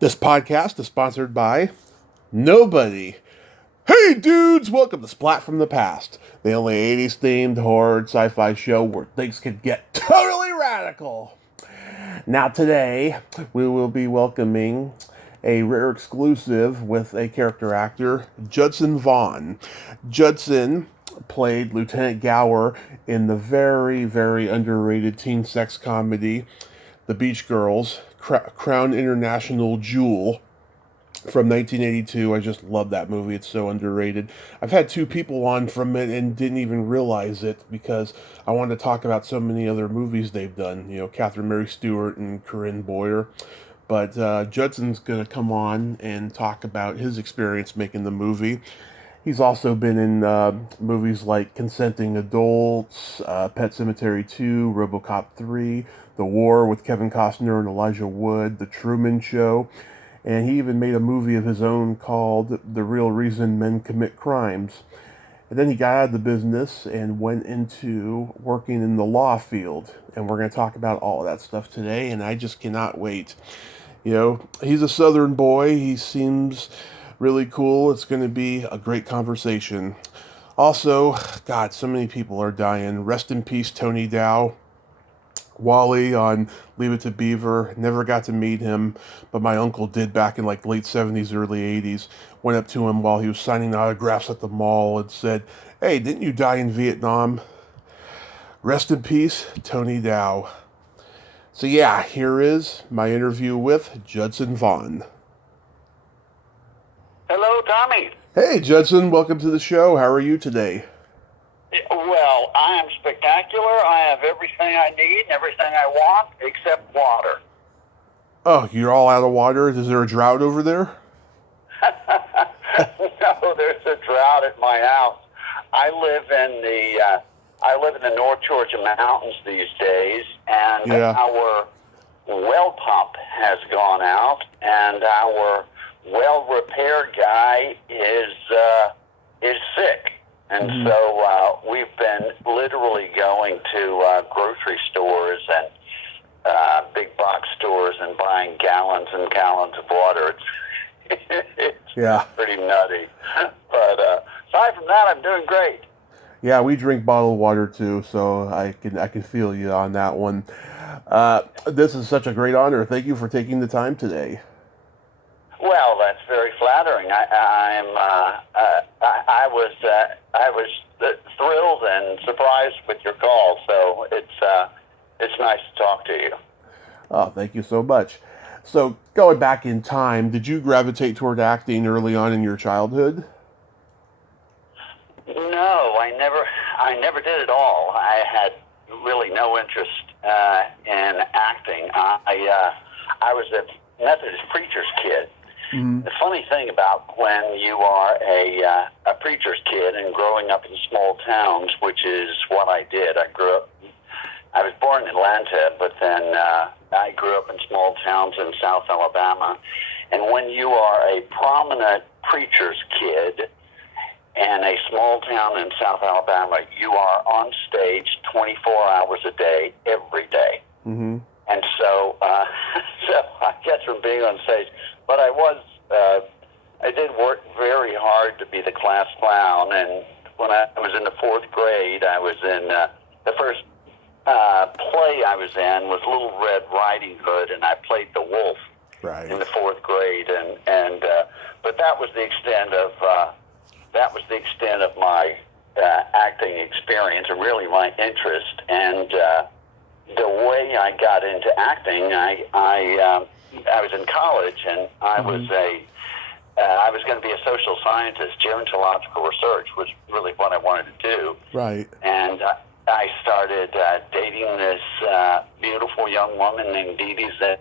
This podcast is sponsored by nobody. Hey dudes, welcome to Splat from the Past, the only 80s themed horror sci-fi show where things can get totally radical. Now today, we will be welcoming a rare exclusive with a character actor, Judson Vaughn. Judson played Lieutenant Gower in the very, very underrated teen sex comedy, The Beach Girls, Crown International Jewel, from 1982. I just love that movie. It's so underrated. I've had two people on from it and didn't even realize it because I wanted to talk about so many other movies they've done. You know, Catherine Mary Stewart and Corinne Boyer. But Judson's going to come on and talk about his experience making the movie. He's also been in movies like Consenting Adults, Pet Sematary 2, Robocop 3, The War with Kevin Costner and Elijah Wood, The Truman Show, and he even made a movie of his own called The Real Reason Men Commit Crimes. And then he got out of the business and went into working in the law field. And we're going to talk about all of that stuff today, and I just cannot wait. You know, he's a Southern boy. He seems really cool. It's going to be a great conversation. Also, God, so many people are dying. Rest in peace, Tony Dow. Wally on Leave It to Beaver. Never got to meet him, but my uncle did back in like late 70s, early 80s. Went up to him while he was signing autographs at the mall and said, "Hey, didn't you die in Vietnam?" Rest in peace, Tony Dow. So yeah, here is my interview with Judson Vaughn. Hello, Tommy. Hey, Judson, welcome to the show. How are you today? Well, I am spectacular. I have everything I need and everything I want except water. Oh, you're all out of water? Is there a drought over there? No, there's a drought at my house. I live in the North Georgia mountains these days, and our well pump has gone out, and our well repair guy is sick. And so we've been literally going to grocery stores and big box stores and buying gallons and gallons of water. It's pretty nutty. But aside from that, I'm doing great. Yeah, we drink bottled water too, so I can feel you on that one. This is such a great honor. Thank you for taking the time today. Well, that's very flattering. I was thrilled and surprised with your call. So it's nice to talk to you. Oh, thank you so much. So going back in time, did you gravitate toward acting early on in your childhood? No, I never did at all. I had really no interest in acting. I was a Methodist preacher's kid. Mm-hmm. The funny thing about when you are a preacher's kid and growing up in small towns, which is what I did. I was born in Atlanta, but then I grew up in small towns in South Alabama. And when you are a prominent preacher's kid in a small town in South Alabama, you are on stage 24 hours a day, every day. Mm-hmm. And so I guess from being on stage, but I did work very hard to be the class clown. And when I was in the fourth grade, I was in the first play I was in was Little Red Riding Hood, and I played the wolf in the fourth grade. But that was the extent of my acting experience and really my interest. And the way I got into acting, I was in college, and I was going to be a social scientist. Gerontological research was really what I wanted to do. Right. And I started dating this beautiful young woman named Dee Dee Zinn,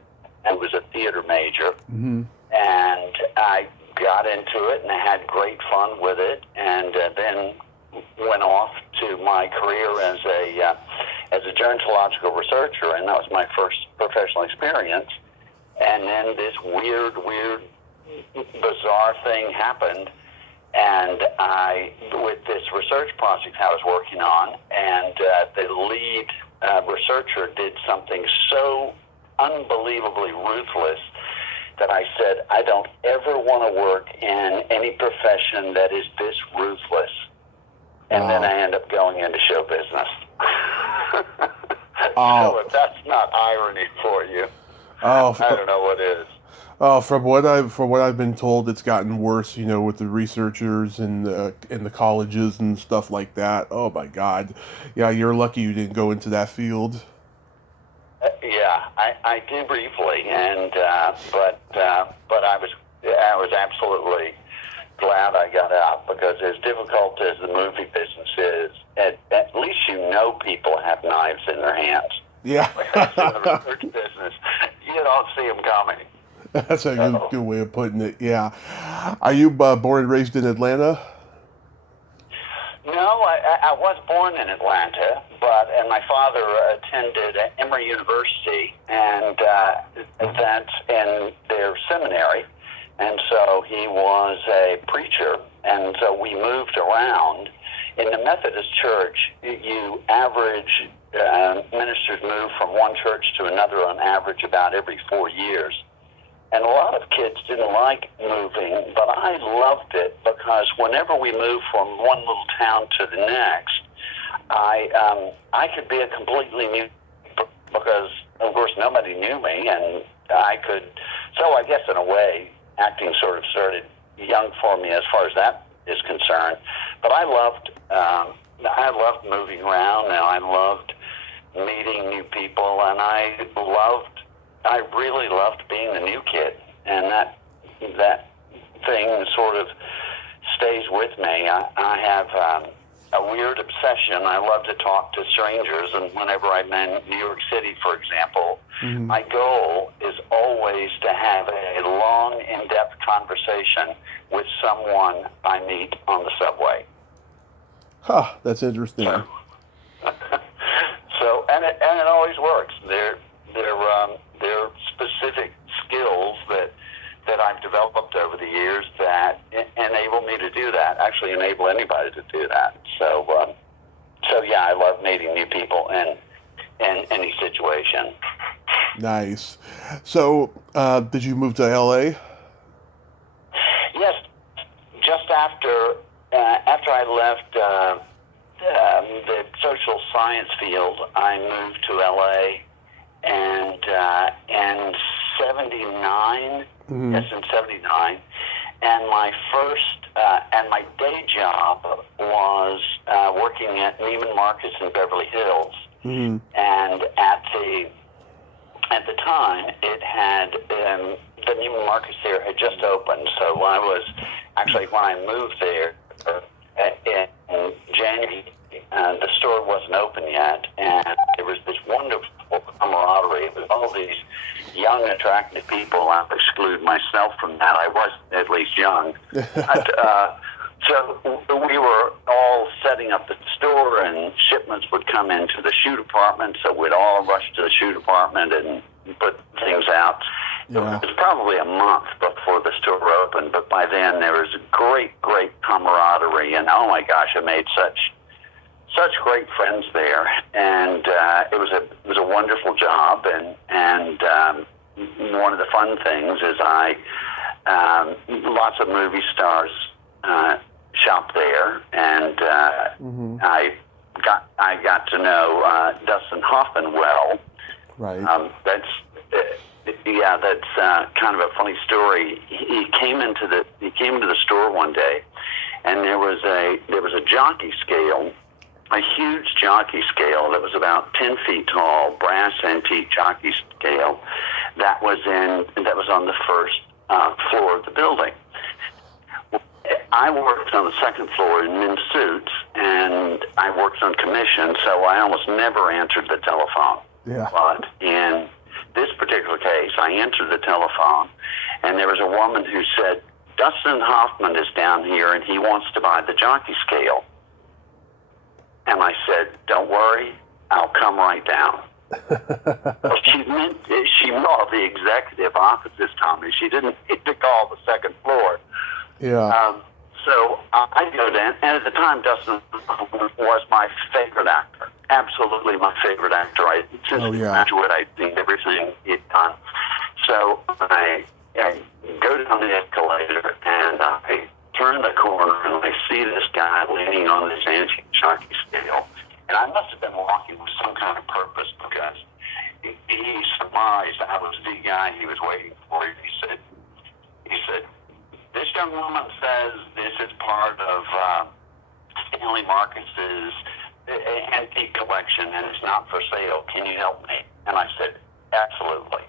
who was a theater major. Mm-hmm. And I got into it, and I had great fun with it, and then went off to my career as a gerontological researcher, and that was my first professional experience. And then this weird, bizarre thing happened, and with this research project I was working on, and the lead researcher did something so unbelievably ruthless that but I said, I don't ever want to work in any profession that is this ruthless. And then I end up going into show business. So if that's not irony for you, I don't know what is. From what I've been told, it's gotten worse. With the researchers and the colleges and stuff like that. Oh my God, yeah, you're lucky you didn't go into that field. Yeah, I did briefly, and but I was absolutely glad I got out, because as difficult as the movie business is, at least people have knives in their hands. Yeah. Whereas in the research business, you don't see them coming. That's a good way of putting it, yeah. Are you born and raised in Atlanta? No, I was born in Atlanta, and my father attended Emory University, and that's in their seminary, and so he was a preacher, and so we moved around. In the Methodist Church, you average, ministers move from one church to another on average about every 4 years. And a lot of kids didn't like moving, but I loved it, because whenever we moved from one little town to the next, I could be a completely new, because of course nobody knew me, and so I guess in a way, acting sort of started young for me as far as that is concerned. But I loved moving around, and I loved meeting new people, and I really loved being the new kid, and that thing sort of stays with me. I have a weird obsession. I love to talk to strangers, and whenever I'm in New York City, for example, my goal is always to have a long, in-depth conversation with someone I meet on the subway. Huh, that's interesting. So, and it always works. They're specific skills that I've developed over the years that enable me to do that. Actually, enable anybody to do that. So yeah, I love meeting new people in any situation. Nice. So, did you move to LA? Yes, just after I left the social science field, I moved to LA, and in 79, yes, in 79, and my my day job was working at Neiman Marcus in Beverly Hills, and at the time it had the Neiman Marcus there had just opened, so I was actually, when I moved there in January, the store wasn't open yet, and there was this wonderful camaraderie with all these young, attractive people. I'll exclude myself from that. I was at least young. But, so we were all setting up the store, and shipments would come into the shoe department, so we'd all rush to the shoe department and put things out. Yeah. It was probably a month before the store opened, but by then there was great camaraderie, and oh my gosh, I made such great friends there, and it was a wonderful job, and one of the fun things is lots of movie stars shop there, and I got to know Dustin Hoffman well. Right. That's kind of a funny story. He came into the store one day, and there was a jockey scale, a huge jockey scale that was about 10 feet tall, brass antique jockey scale that was on the first floor of the building. I worked on the second floor in men's suits, and I worked on commission, so I almost never answered the telephone. Yeah. But in this particular case, I answered the telephone, and there was a woman who said, Dustin Hoffman is down here, and he wants to buy the jockey scale. And I said, don't worry, I'll come right down. Well, she meant the executive office this time. She didn't need to call the second floor. Yeah. So I go down, and at the time, Dustin was my favorite actor. Absolutely my favorite actor. Since I graduated, I'd seen everything he'd done. So I I go down the escalator, and I turn the corner, and I see this guy leaning on this anti-jockey scale. And I must have been walking with some kind of purpose, because he surmised I was the guy he was waiting for. He said, this young woman says this is part of Stanley Marcus's antique collection, and it's not for sale. Can you help me? And I said, absolutely.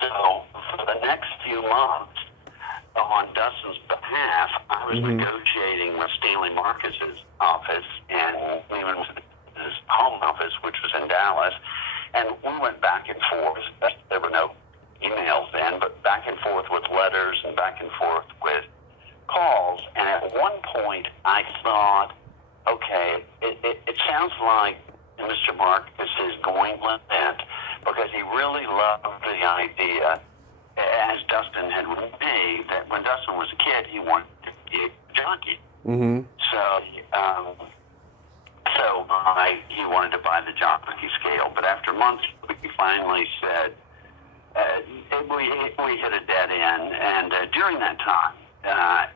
So for the next few months, on Dustin's behalf, I was negotiating with Stanley Marcus's office and Neiman's home office, which was in Dallas, and we went back and forth. There were no emails then, but back and forth with letters and back and forth with calls. And at one point, I thought, okay, it sounds like Mr. Marcus is going with it, because he really loved the idea, as Dustin had with me, that when Dustin was a kid, he wanted to be a jockey. Mm-hmm. He wanted to buy the jockey scale. But after months, we finally said, we hit a dead end. And during that time,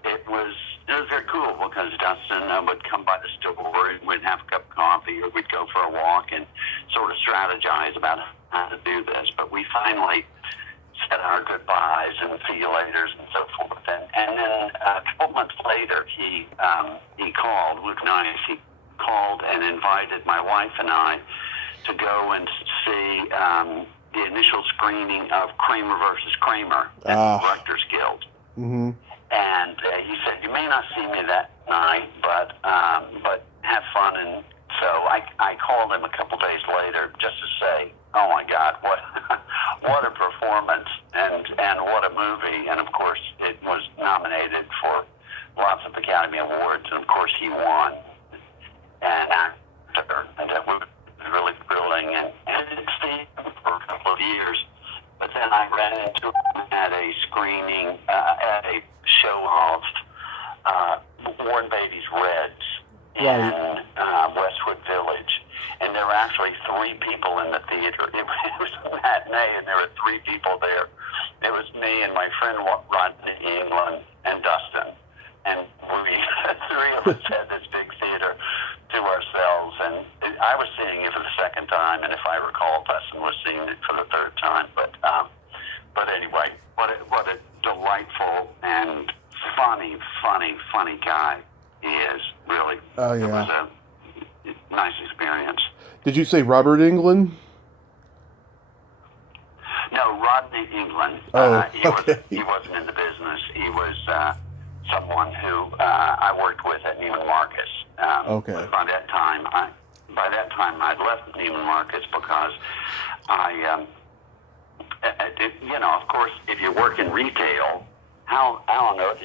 it was very cool, because Dustin would come by the store, and we'd have a cup of coffee, or we'd go for a walk and sort of strategize about how to do this. But we finally said our goodbyes and see you laters and so forth. And then a couple months later, he called, Luke Nice, he called and invited my wife and I to go and see the initial screening of Kramer versus Kramer at the Collectors Guild. Mm-hmm. And he said, you may not see me that night, but have fun. And so I called him a couple days later just to say, oh my God, what a performance, and what a movie. And of course, it was nominated for lots of Academy Awards, and of course he won an actor, and that was really thrilling. And it stayed for a couple of years. But then I ran into him at a screening, at a show of Warren Beatty's Reds in Westwood Village. And there were actually 3 people in the theater. It was a matinee, and there were 3 people there. It was me and my friend Rodney England and Dustin. And we, the 3 of us, had this big theater to ourselves. And I was seeing it for the second time, and if I recall, Dustin was seeing it for the 3rd time. But anyway, what a delightful and funny guy he is, really. Oh, yeah. It was a nice experience. Did you say Robert England? No, Rodney England. He wasn't in the business. He was someone who I worked with at Neiman Marcus. Okay. By that time, I'd left Neiman Marcus because of course, if you work in retail, how on earth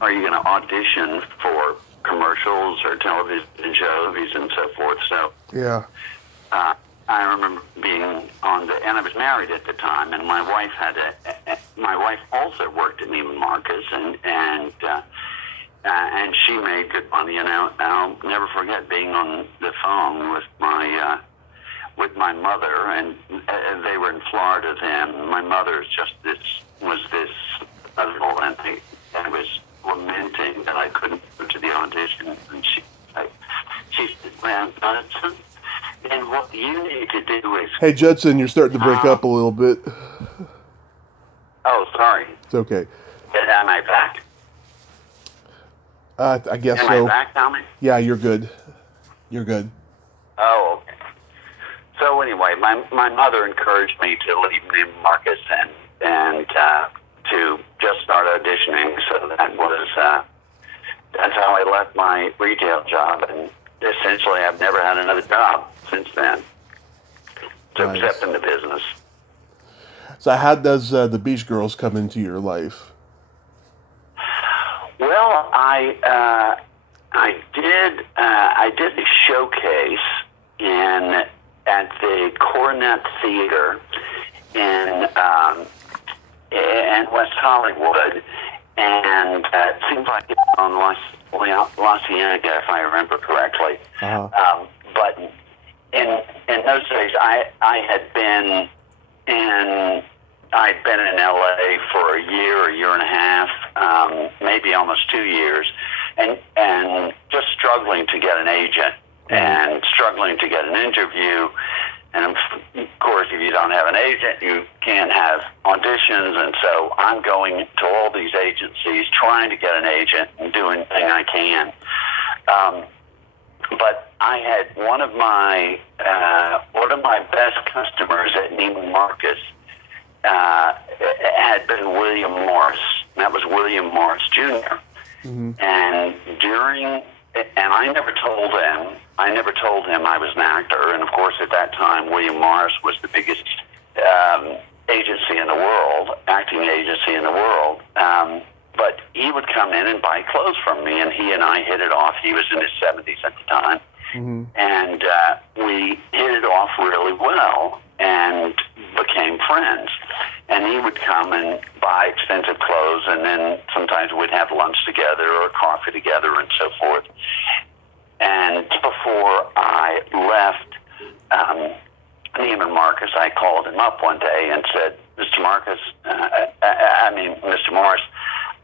are you gonna audition for commercials or television shows and so forth? So yeah, I remember being and I was married at the time, and my wife also worked at Neiman Marcus, and she made good money. And I'll never forget being on the phone with my mother, and they were in Florida then. My mother was this little, and I was lamenting that I couldn't go to the audition, and she said, "Man, Judson, and what you need to do is..." Hey, Judson, you're starting to break up a little bit. Oh, sorry. It's okay. Am I back? I guess so. Am I back, Tommy? Yeah, you're good. You're good. Oh, okay. So anyway, my mother encouraged me to leave Neiman Marcus and to just start auditioning. So that's how I left my retail job, and essentially I've never had another job since then, except in the business. So how does the Beach Girls come into your life? Well, I did a showcase at the Coronet Theater in West Hollywood, and it seems like it's on La Cienega, if I remember correctly. Uh-huh. But in those days, I had been in I'd been in LA for a year and a half, maybe almost 2 years, and just struggling to get an agent and struggling to get an interview. And of course, if you don't have an agent, you can't have auditions. And so I'm going to all these agencies, trying to get an agent and doing anything I can. But I had one of my best customers at Neiman Marcus had been William Morris. And that was William Morris Jr. Mm-hmm. And I never told him I was an actor. And of course, at that time, William Morris was the biggest agency in the world, acting agency in the world. But he would come in and buy clothes from me, and he and I hit it off. He was in his 70s at the time. Mm-hmm. And we hit it off really well and became friends. And he would come and buy expensive clothes, and then sometimes we'd have lunch together or coffee together and so forth. And before I left Neiman Marcus, I called him up one day and said, Mr. Morris,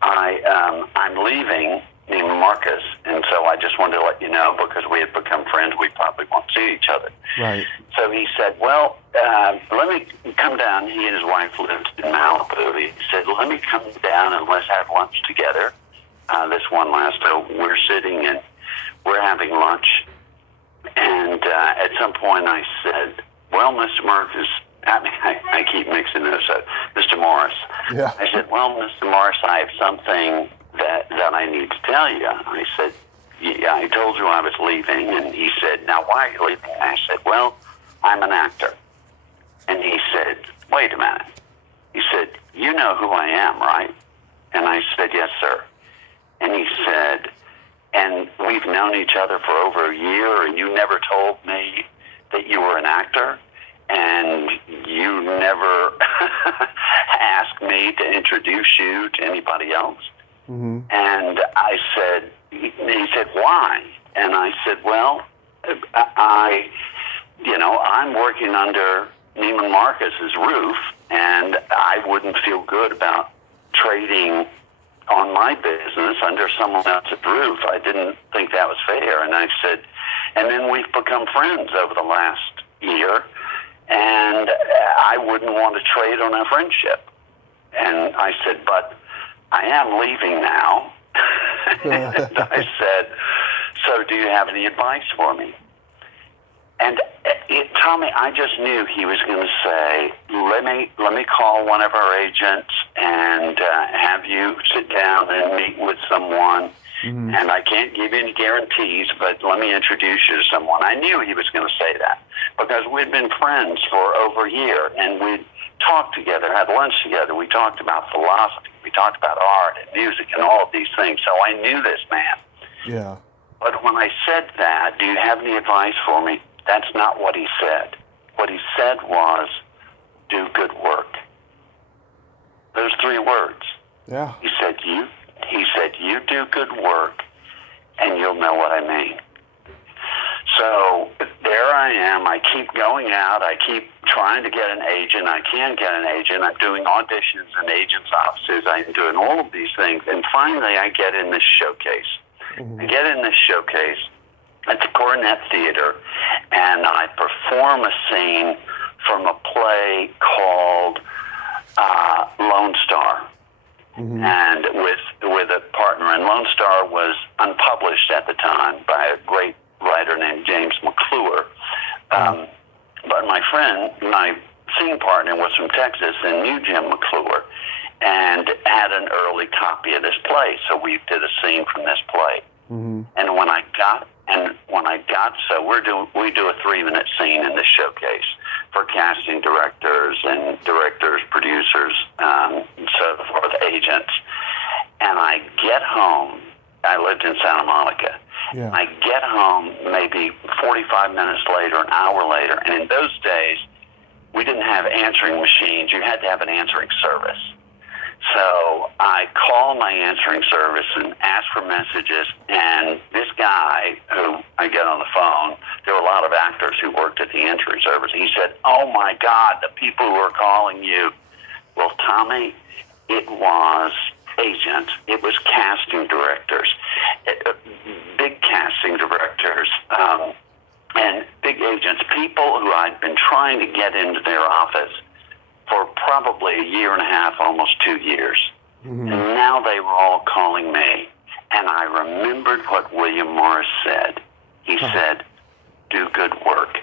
I'm leaving Neiman Marcus, and so I just wanted to let you know, because we had become friends, we probably won't see each other. Right. So he said, well, let me come down. He and his wife lived in Malibu. He said, let me come down and let's have lunch together. This one last day, we're sitting and we're having lunch. And at some point I said, well, Mr. Marcus, I keep mixing those up. Mr. Morris. Yeah. I said, well, Mr. Morris, I have something that I need to tell you. I said, yeah, I told you I was leaving. And he said, now, why are you leaving? I said, well, I'm an actor. And he said, wait a minute. He said, you know who I am, right? And I said, yes, sir. And he said, and we've known each other for over a year, and you never told me that you were an actor, and you never asked me to introduce you to anybody else. Mm-hmm. And I said, he said, why? And I said, well, I'm working under Neiman Marcus's roof, and I wouldn't feel good about trading on my business under someone else's roof. I didn't think that was fair. And I said, and then we've become friends over the last year, and I wouldn't want to trade on our friendship. And I said, but I am leaving now. And I said, so do you have any advice for me? And Tommy, I just knew he was going to say, let me call one of our agents and have you sit down and meet with someone. Mm-hmm. And I can't give you any guarantees, but let me introduce you to someone. I knew he was going to say that because we'd been friends for over a year, and we'd talked together, had lunch together. We talked about philosophy. We talked about art and music and all of these things. So I knew this man. Yeah. But when I said that, do you have any advice for me? That's not what he said. What he said was, do good work. Those 3 words. Yeah. He said, you do good work, and you'll know what I mean. So there I am. I keep going out. I keep trying to get an agent. I can't get an agent. I'm doing auditions in agents' offices. I'm doing all of these things. And finally, I get in this showcase. Mm-hmm. I get in this showcase at the Coronet Theater, and I perform a scene from a play called Lone Star. Mm-hmm. And with a partner. And Lone Star was unpublished at the time by a great writer named James McClure. But my scene partner was from Texas and knew Jim McClure and had an early copy of this play. So we did a scene from this play. Mm-hmm. And when I got we do a 3-minute scene in this showcase for casting directors and directors, producers, and so forth, agents. And I get home. I lived in Santa Monica. Yeah. I get home maybe 45 minutes later, an hour later, and in those days, we didn't have answering machines. You had to have an answering service. So I call my answering service and ask for messages, and this guy who I get on the phone, there were a lot of actors who worked at the answering service. He said, oh my God, the people who are calling you, Well, Tommy, it was agents. It was casting directors, big casting directors, and big agents, people who I'd been trying to get into their office for probably a year and a half, almost 2 years. Mm-hmm. And now they were all calling me. And I remembered what William Morris said. He said, do good work.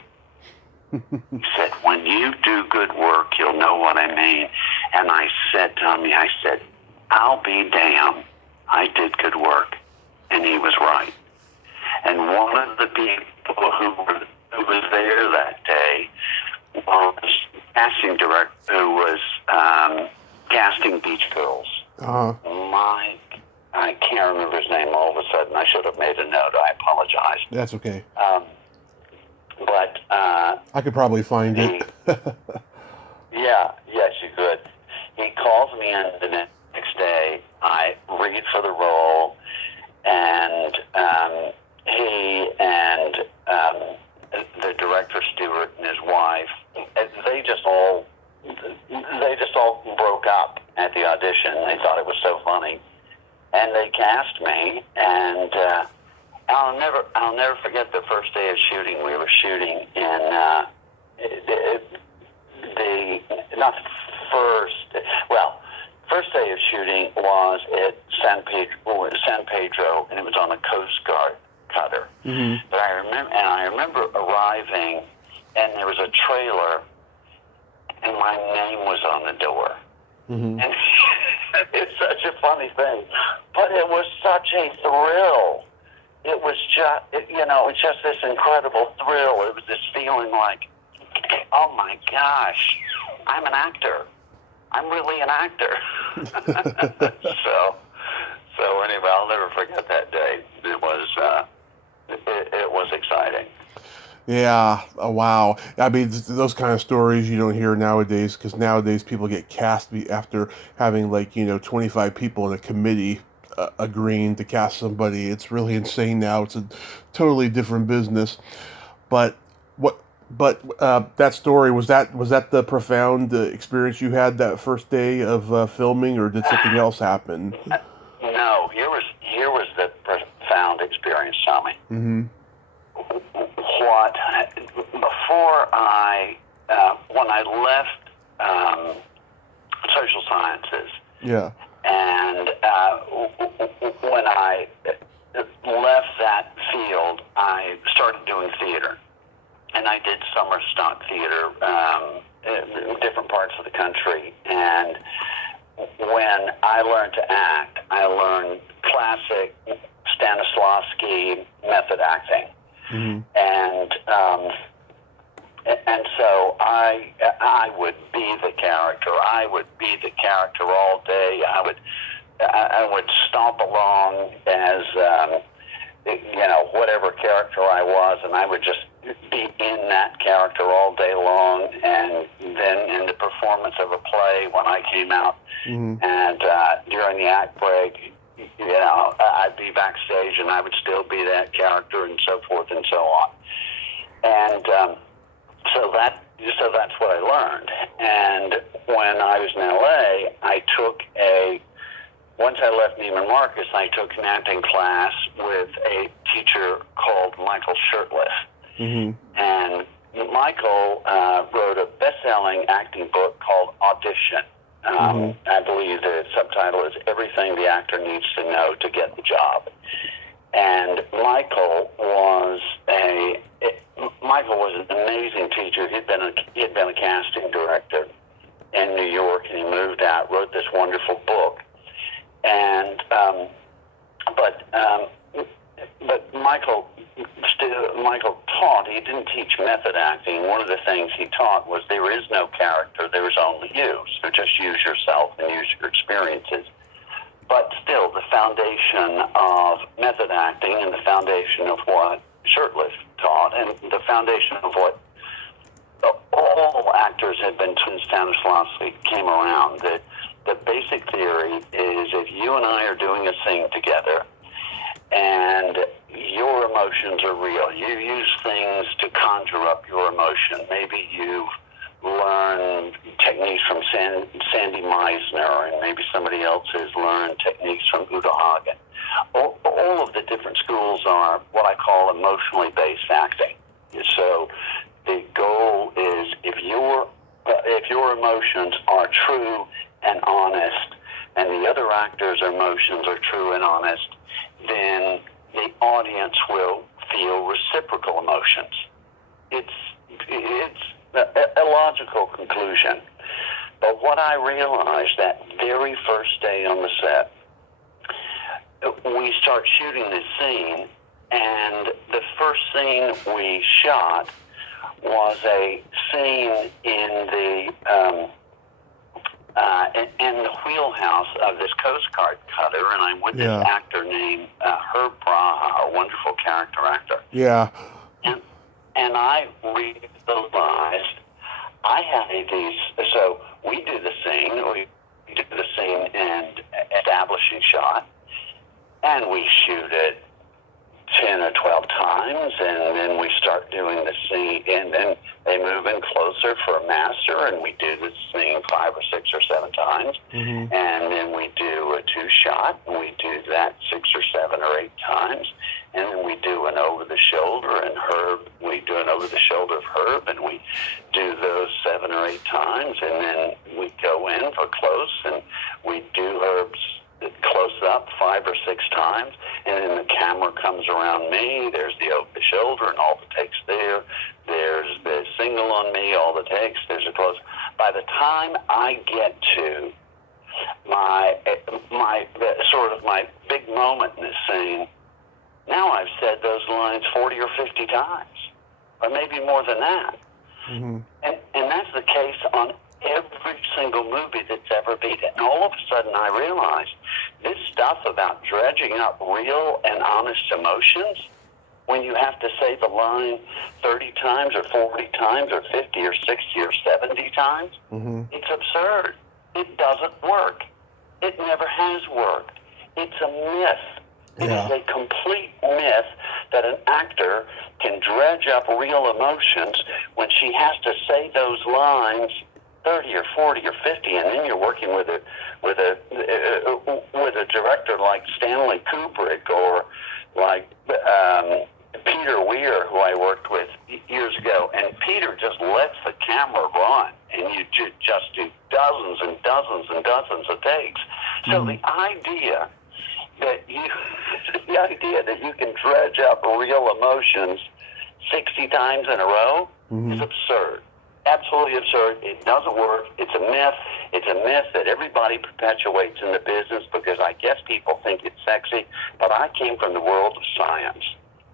He said, when you do good work, you'll know what I mean. And I said, Tommy, I'll be damned. I did good work. And he was right. And one of the people who was there that day was casting director who was casting Beach Girls. Uh-huh. I can't remember his name all of a sudden. I should have made a note. I apologize. That's okay. But I could probably find it. Yes, you could. He calls me in the next day. I read for the role, and he and the director Stewart and his wife, they just all broke up at the audition. They thought it was so funny, and they cast me. And I'll never forget the first day of shooting. We were shooting in first day of shooting was at San Pedro, and it was on a Coast Guard cutter. Mm-hmm. But I remember arriving, and there was a trailer, and my name was on the door. Mm-hmm. And it's such a funny thing, but it was such a thrill. It was just this incredible thrill. It was this feeling like, oh my gosh, I'm an actor. I'm really an actor. So anyway, I'll never forget that day. It was exciting. Yeah. Oh, wow. I mean, those kind of stories you don't hear nowadays, because nowadays people get cast after having 25 people in a committee agreeing to cast somebody. It's really insane now. It's a totally different business. But that story, was that the profound experience you had that first day of filming, or did something else happen? No, here was the profound experience, Tommy. Mm-hmm. When I left social sciences, yeah, and when I left that field, I started doing theater. And I did summer stock theater in different parts of the country. And when I learned to act, I learned classic Stanislavski method acting. Mm-hmm. And so I would be the character. I would be the character all day. I would stomp along as whatever character I was, and I would just be in that character all day long. And then in the performance of a play, when I came out, mm-hmm. and during the act break, I'd be backstage, and I would still be that character, and so forth and so on. And so that's what I learned. And when I was in LA, once I left Neiman Marcus, I took an acting class with a teacher called Michael Shirtliff. Mm-hmm. And Michael wrote a best-selling acting book called Audition. Mm-hmm. I believe the subtitle is Everything the Actor Needs to Know to Get the Job. And Michael was an amazing teacher. He'd been a casting director in New York, and he moved out, wrote this wonderful book. And but Michael taught. He didn't teach method acting. One of the things he taught was there is no character. There is only you. So just use yourself and use your experiences. But still, the foundation of method acting and the foundation of what Shirtliff taught, and the foundation of what all actors had been since Stanislavski came around. The basic theory is if you and I are doing a scene together and your emotions are real, you use things to conjure up your emotion. Maybe you've learn techniques from Sandy Meisner, and maybe somebody else has learned techniques from Udo Hagen. All of the different schools are what I call emotionally based acting. So the goal is if your emotions are true and honest, and the other actors' emotions are true and honest, then the audience will feel reciprocal emotions. It's a logical conclusion. But what I realized that very first day on the set, we start shooting this scene, and the first scene we shot was a scene in the wheelhouse of this Coast Guard cutter, and I'm with this actor named Herb Braha, a wonderful character actor. Yeah. And I realized I had these, so we do the scene and establishing shot, and we shoot it 10 or 12 times, and then we start doing the scene, and then they move in closer for a master, and we do the scene 5 or 6 or 7 times, and then we do a 2-shot, and we do that 6 or 7 or 8 times, and then we do an over-the-shoulder, and we do an over-the-shoulder of Herb, and we do those 7 or 8 times, and then we go in for close, and we do Herb's close up 5 or 6 times, and then the camera comes around me, there's the over the shoulder and all the takes there, there's the single on me, all the takes, there's a close. By the time I get to my big moment in this scene, now I've said those lines 40 or 50 times, or maybe more than that. And that's the case on every single movie that's ever been. And all of a sudden I realized this stuff about dredging up real and honest emotions, when you have to say the line 30 times or 40 times or 50 or 60 or 70 times, it's absurd. It doesn't work. It never has worked. It's a myth. It is a complete myth that an actor can dredge up real emotions when she has to say those lines 30 or 40 or 50, and then you're working with a director like Stanley Kubrick or like Peter Weir, who I worked with years ago, and Peter just lets the camera run, and you just do dozens and dozens and dozens of takes. So the idea that you can dredge up real emotions 60 times in a row is absurd. Absolutely absurd. It doesn't work. It's a myth. It's a myth that everybody perpetuates in the business because I guess people think it's sexy, but I came from the world of science.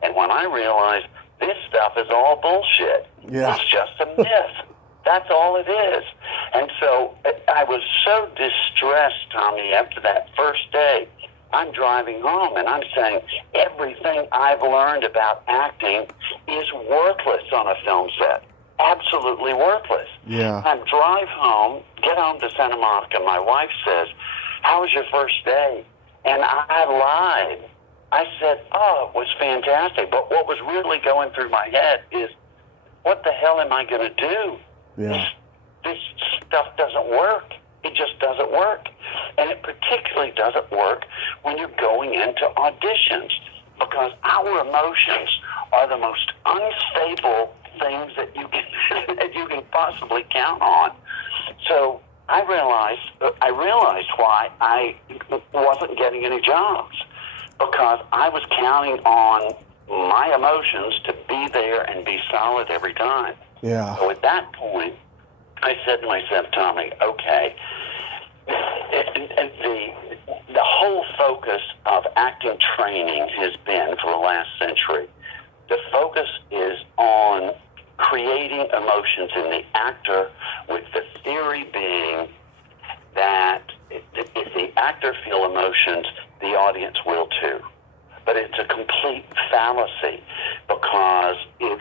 And when I realized this stuff is all bullshit, it's just a myth. That's all it is. And so I was so distressed, Tommy, after that first day. I'm driving home and I'm saying everything I've learned about acting is worthless on a film set. Absolutely worthless. I drive home, get home to Santa Monica. My wife says, "How was your first day?" And I lied. I said, "Oh, it was fantastic." But what was really going through my head is, what the hell am I going to do? This stuff doesn't work. It just doesn't work. And it particularly doesn't work when you're going into auditions, because our emotions are the most unstable things that you can possibly count on. So I realized why I wasn't getting any jobs, because I was counting on my emotions to be there and be solid every time. So at that point, I said to myself, Tommy, okay, the whole focus of acting training has been for the last century. The focus is on creating emotions in the actor, with the theory being that if the actor feel emotions, the audience will too. But it's a complete fallacy, because you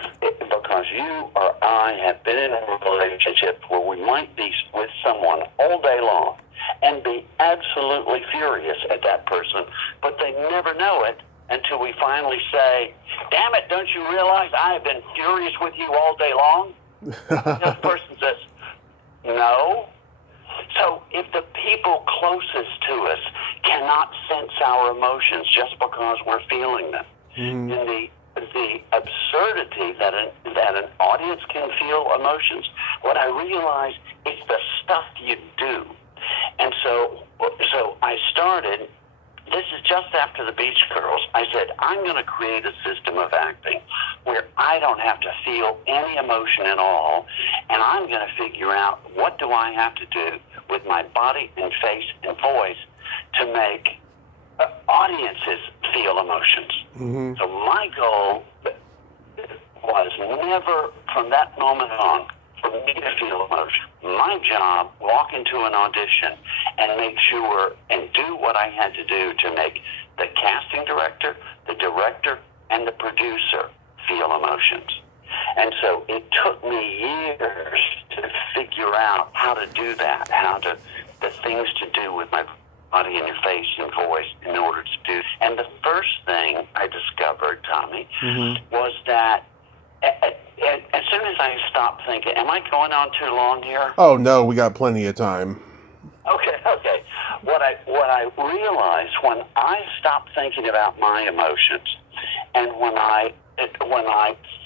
or I have been in a relationship where we might be with someone all day long and be absolutely furious at that person, but they never know it until we finally say, "Damn it, don't you realize I have been furious with you all day long?" The person says, No. So if the people closest to us cannot sense our emotions just because we're feeling them, and the absurdity that an audience can feel emotions, what I realize is the stuff you do. And so I started. This is just after the Beach Girls. I said, I'm going to create a system of acting where I don't have to feel any emotion at all, and I'm going to figure out what do I have to do with my body and face and voice to make audiences feel emotions. So my goal was never, from that moment on, for me to feel emotion. My job, walk into an audition and make sure and do what I had to do to make the casting director, the director, and the producer feel emotions. And so it took me years to figure out how to do that, the things to do with my body and your face and voice in order to do. And the first thing I discovered, Tommy, was that as soon as I stopped thinking, am I going on too long here? Oh no, we got plenty of time. Okay. What I realized when I stopped thinking about my emotions, and when I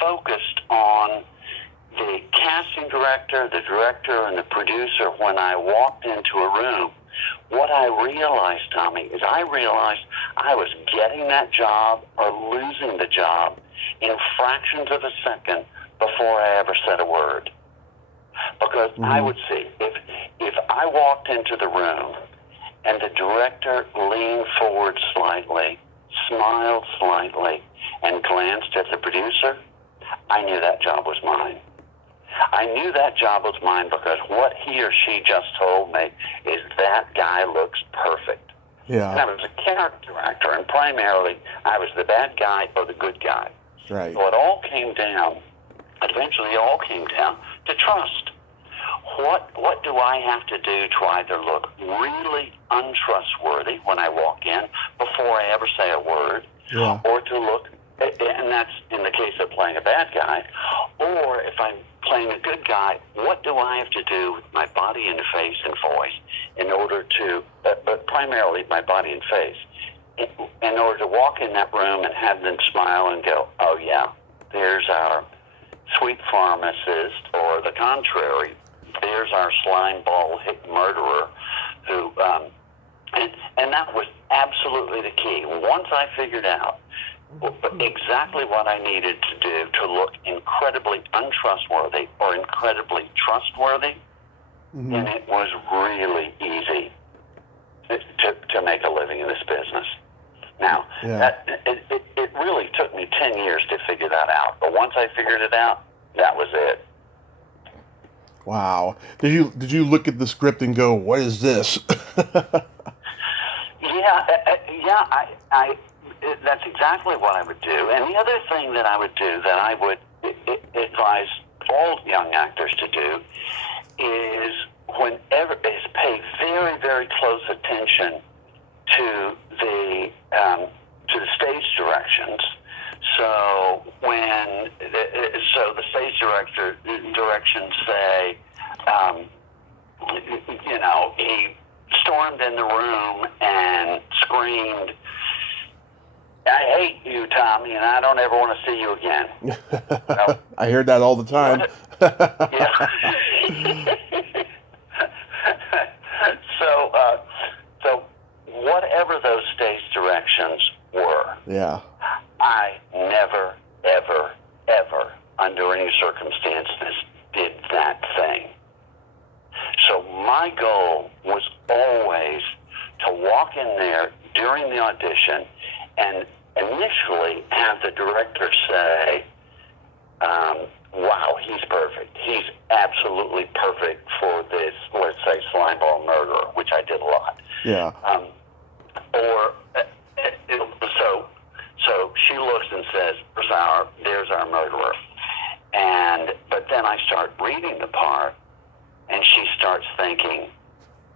focused on the casting director, the director, and the producer, when I walked into a room, what I realized, Tommy, is I realized I was getting that job or losing the job in fractions of a second before I ever said a word. Because I would see, if I walked into the room and the director leaned forward slightly, smiled slightly, and glanced at the producer, I knew that job was mine. I knew that job was mine because what he or she just told me is that guy looks perfect. Yeah. And I was a character actor, and primarily I was the bad guy or the good guy. Right. So eventually it all came down to trust. What do I have to do to either look really untrustworthy when I walk in before I ever say a word, or to look, and that's in the case of playing a bad guy, or if I'm playing a good guy, what do I have to do with my body and face and voice in order to, but primarily my body and face, in order to walk in that room and have them smile and go, oh yeah, there's our sweet pharmacist, or the contrary, there's our slime ball hit murderer who, and that was absolutely the key. Once I figured out exactly what I needed to do to look incredibly untrustworthy or incredibly trustworthy, then it was really easy to make a living in this business. Now, it really took me 10 years to figure that out. But once I figured it out, that was it. Wow. Did you look at the script and go, what is this? I that's exactly what I would do. And the other thing that I would do, that I would advise all young actors to do, is pay very, very close attention to the stage directions. So the stage directions say, he stormed in the room and screamed, I hate you, Tommy, and I don't ever want to see you again. Well, I hear that all the time. So whatever those stage directions were, I never, ever, ever, under any circumstances, did that thing. So my goal was always to walk in there during the audition and initially have the director say, wow, he's perfect. He's absolutely perfect for this, let's say, slimeball murderer, which I did a lot. Yeah. So she looks and says, there's our murderer. But then I start reading the part, and she starts thinking,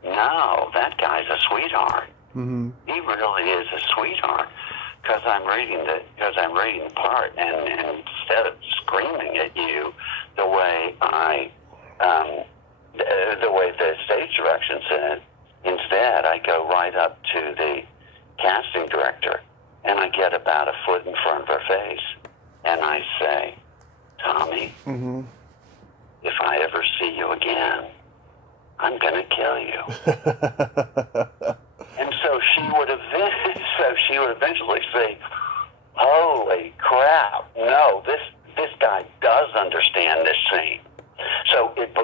no, that guy's a sweetheart. Mm-hmm. He really is a sweetheart, because I'm reading the part, and instead of screaming at you the way I the way the stage direction said. Instead, I go right up to the casting director, and I get about a foot in front of her face, and I say, Tommy, if I ever see you again, I'm going to kill you. And so she would eventually say, holy crap, no, this guy does understand this scene. So it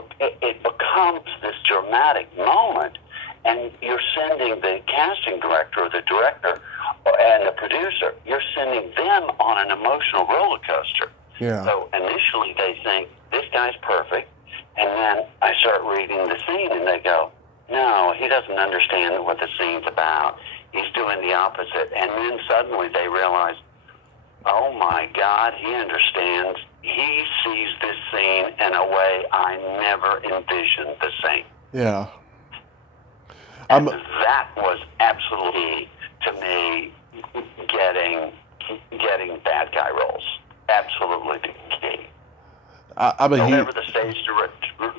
becomes this dramatic moment, and you're sending the casting director or the director and the producer, you're sending them on an emotional roller coaster. Yeah. So initially they think, this guy's perfect, and then I start reading the scene, and they go, no, he doesn't understand what the scene's about. He's doing the opposite. And then suddenly they realize, oh my God, he understands. He sees this scene in a way I never envisioned the scene. Yeah. And that was absolutely, to me, getting bad guy roles. Absolutely the key. Whatever the stage director.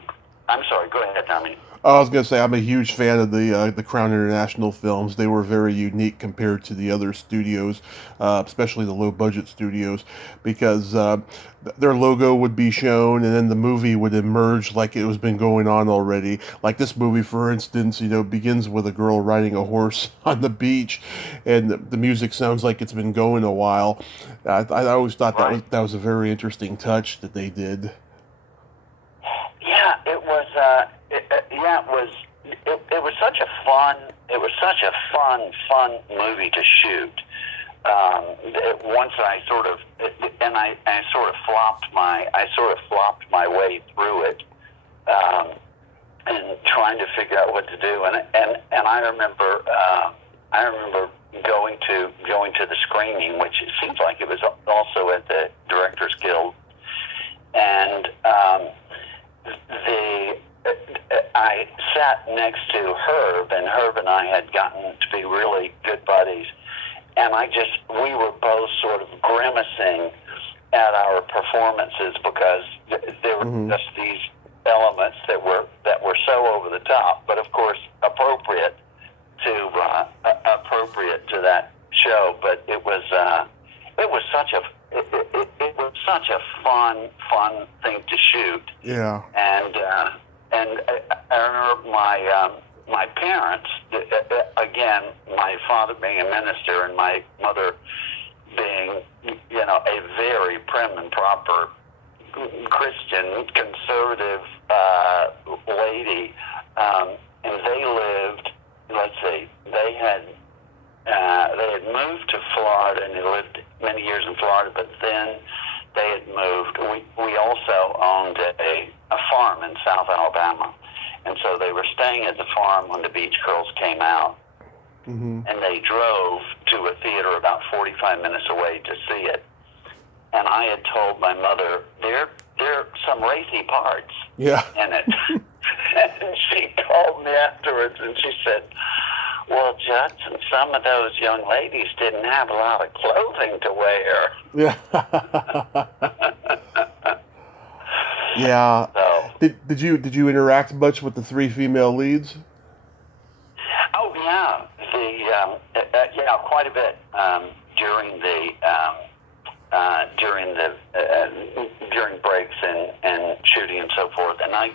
I'm sorry, go ahead, Tommy. I was going to say, I'm a huge fan of the Crown International films. They were very unique compared to the other studios, especially the low-budget studios, because their logo would be shown, and then the movie would emerge like it was been going on already. Like this movie, for instance, begins with a girl riding a horse on the beach, and the music sounds like it's been going a while. I always thought that was a very interesting touch that they did. Yeah, it was. It was such a fun movie to shoot. Once I sort of flopped my way through it, and trying to figure out what to do. And I remember going to the screening, which it seems like it was also at the Directors Guild, and I sat next to Herb, and Herb and I had gotten to be really good buddies, and we were both sort of grimacing at our performances because there were just these elements that were so over the top, but of course appropriate to that show. But it was such a fun thing to shoot. Yeah. And I remember my parents, again, my father being a minister and my mother being, a very prim and proper Christian, conservative lady, and they lived, they had moved to Florida, and they lived many years in Florida, but then they had moved. We also owned a farm in South Alabama, and so they were staying at the farm when the Beach Girls came out, and they drove to a theater about 45 minutes away to see it. And I had told my mother, there are some racy parts in it. And she called me afterwards, and she said, well, Judson, some of those young ladies didn't have a lot of clothing to wear. Yeah. Yeah. So, did you interact much with the three female leads? Oh yeah, quite a bit during breaks and shooting and so forth. And I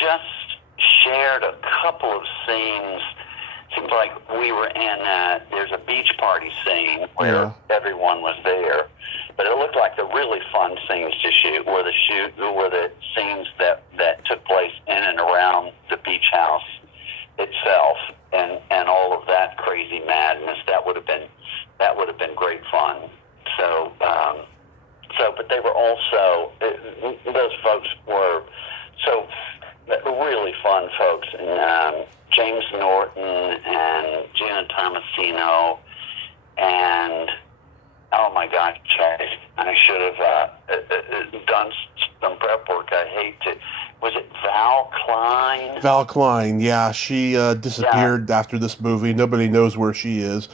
just shared a couple of scenes. Seems like we were in there's a beach party scene where everyone was there, but it looked like the really fun scenes to shoot were the scenes that took place in and around the beach house itself, and all of that crazy madness. That would have been great fun. So but they were also, those folks were so really fun folks, and James Norton and Gina Tomasino, and oh my God, I should have done some prep work. I hate to. Was it Val Klein? Val Klein, yeah. She disappeared after this movie. Nobody knows where she is.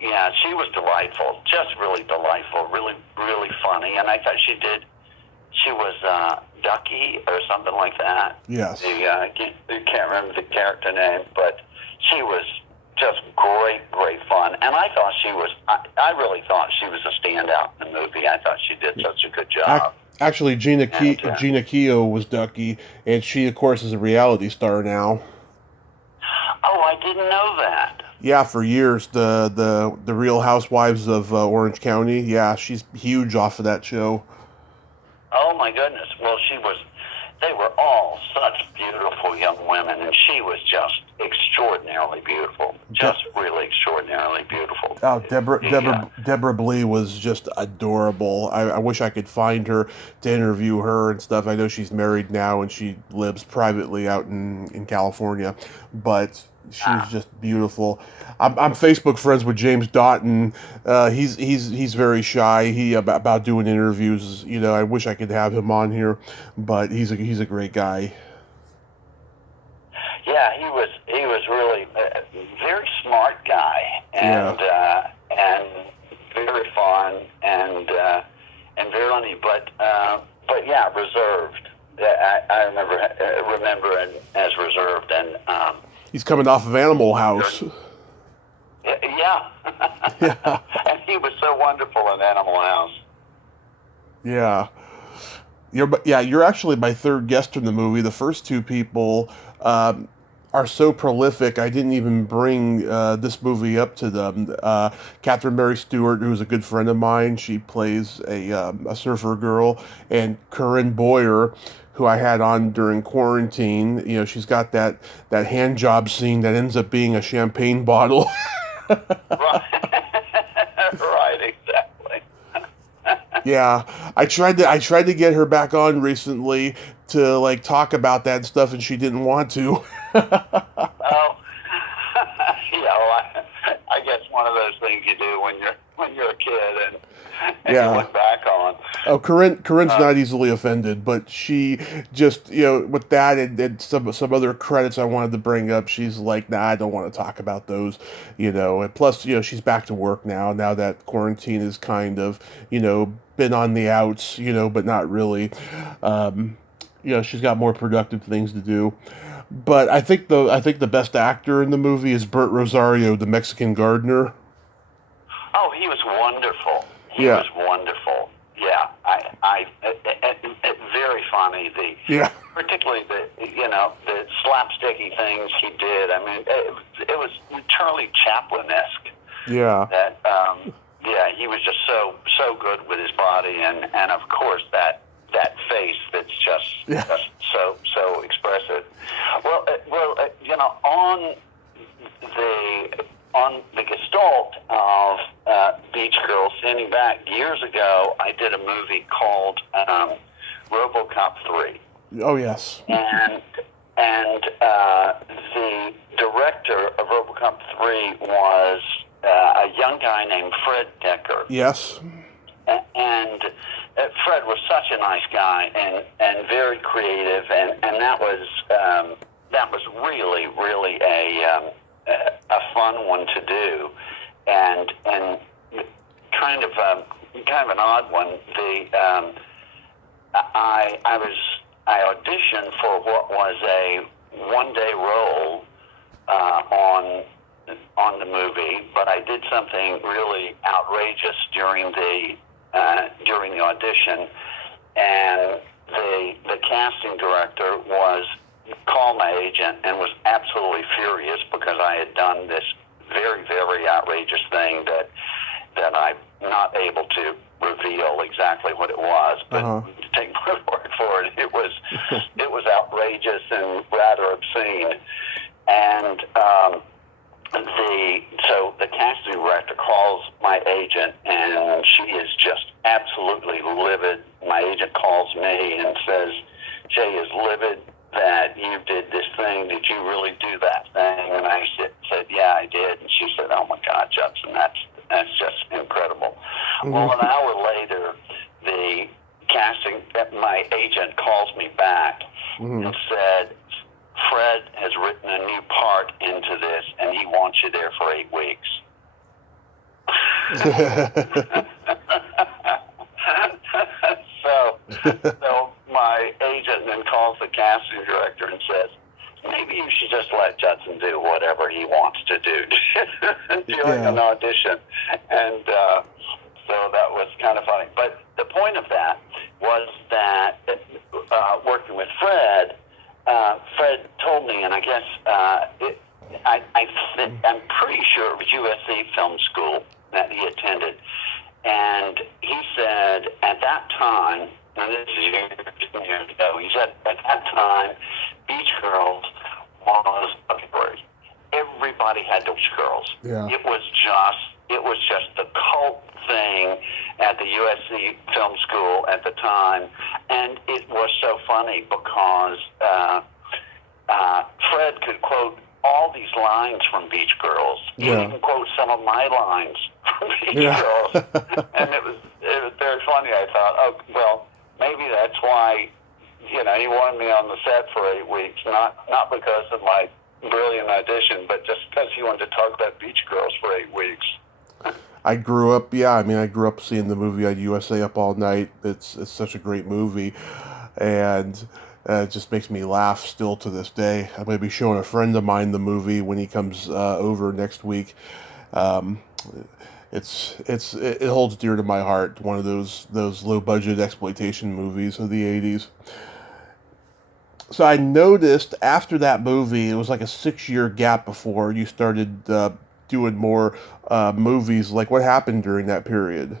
Yeah, she was delightful. Just really delightful. Really, really funny. And I thought she was Ducky or something like that. Yes. I can't remember the character name, but she was just great fun. And I thought I really thought she was a standout in the movie. I thought she did such a good job. Actually, Gina Keogh was Ducky, and she, of course, is a reality star now. Oh, I didn't know that. Yeah, for years, the Real Housewives of Orange County. Yeah, she's huge off of that show. Oh my goodness! Well, they were all such beautiful young women, and she was just extraordinarily beautiful. Just really extraordinarily beautiful. Oh, Deborah Blee was just adorable. I wish I could find her to interview her and stuff. I know she's married now and she lives privately out in California, but she's just beautiful. I'm Facebook friends with James Doughton. He's very shy. He about doing interviews. You know, I wish I could have him on here, but he's a great guy. Yeah, he was really a very smart guy, and very fun and very funny, but yeah, reserved. I remember him as reserved, and he's coming off of Animal House. Yeah. Yeah. And he was so wonderful in Animal House. Yeah. You're actually my third guest in the movie. The first two people are so prolific, I didn't even bring this movie up to them. Catherine Mary Stewart, who's a good friend of mine, she plays a surfer girl, and Corinne Boyer, who I had on during quarantine. You know, she's got that hand job scene that ends up being a champagne bottle. Right. Right, exactly. Yeah, I tried to get her back on recently to like talk about that stuff, and she didn't want to. Oh, I guess one of those things you do when you're a kid and you look back on. Oh, Corinne's not easily offended, but she just, you know, with that and some other credits I wanted to bring up, she's like, nah, I don't want to talk about those, you know. And plus, you know, she's back to work now that quarantine is kind of, you know, been on the outs, you know, but not really. You know, she's got more productive things to do. But I think the best actor in the movie is Burt Rosario, the Mexican gardener. Oh, he was wonderful. He was wonderful. Yeah, I very funny. Particularly the slapsticky things he did. I mean, it was Charlie Chaplin-esque. Yeah. That he was just so good with his body, and of course that face that's just so expressive. Well, you know, on the gestalt of Beach Girls Standing Back, years ago, I did a movie called Robocop 3. Oh, yes. And the director of Robocop 3 was a young guy named Fred Decker. Yes. And Fred was such a nice guy and very creative, and that was really a fun one to do, and kind of an odd one. I auditioned for what was a one-day role on the movie, but I did something really outrageous during the audition, and the casting director called my agent and was absolutely furious because I had done this very, very outrageous thing that I'm not able to reveal exactly what it was, but to take my word for it, it was outrageous and rather obscene. And so the casting director calls my agent, and she is just absolutely livid. My agent calls me and says, Jay is livid that you did this thing. Did you really do that thing? And I said, yeah, I did. And she said, oh my God, Judson, that's just incredible. Mm-hmm. Well, an hour later, my agent calls me back and said, Fred has written a new part into this, and he wants you there for 8 weeks. So my my agent and calls the casting director and says, maybe you should just let Judson do whatever he wants to do during an audition. And so that was kind of funny. But the point of that was that working with Fred, Fred told me, and I guess I'm pretty sure it was USC Film School that he attended. And he said at that time, and this is years ago, he said at that time, Beach Girls was a story. Everybody had Beach Girls. Yeah. It was just the cult thing at the USC Film School at the time, and it was so funny because Fred could quote all these lines from Beach Girls. He Yeah. even quote some of my lines from Beach Girls, and it was very funny. I thought, oh well, maybe that's why he wanted me on the set for 8 weeks, not because of my brilliant audition, but just because he wanted to talk about Beach Girls for 8 weeks. I grew up seeing the movie on USA Up All Night. It's such a great movie, and it just makes me laugh still to this day. I'm going to be showing a friend of mine the movie when he comes over next week. It holds dear to my heart. One of those low budget exploitation movies of the 80s. So I noticed after that movie, it was like a 6-year gap before you started doing more movies. Like, what happened during that period?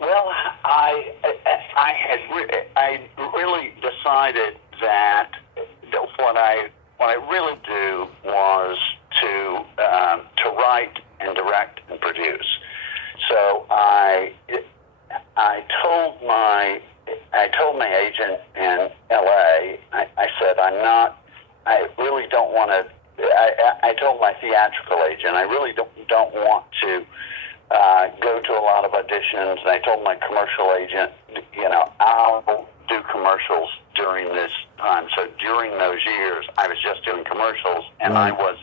Well, I really decided that what I really do was to write and direct and produce. So I told my agent in LA, I said, I really don't want to, I told my theatrical agent, I really don't want to go to a lot of auditions. And I told my commercial agent, I'll do commercials during this time. So during those years, I was just doing commercials, and I was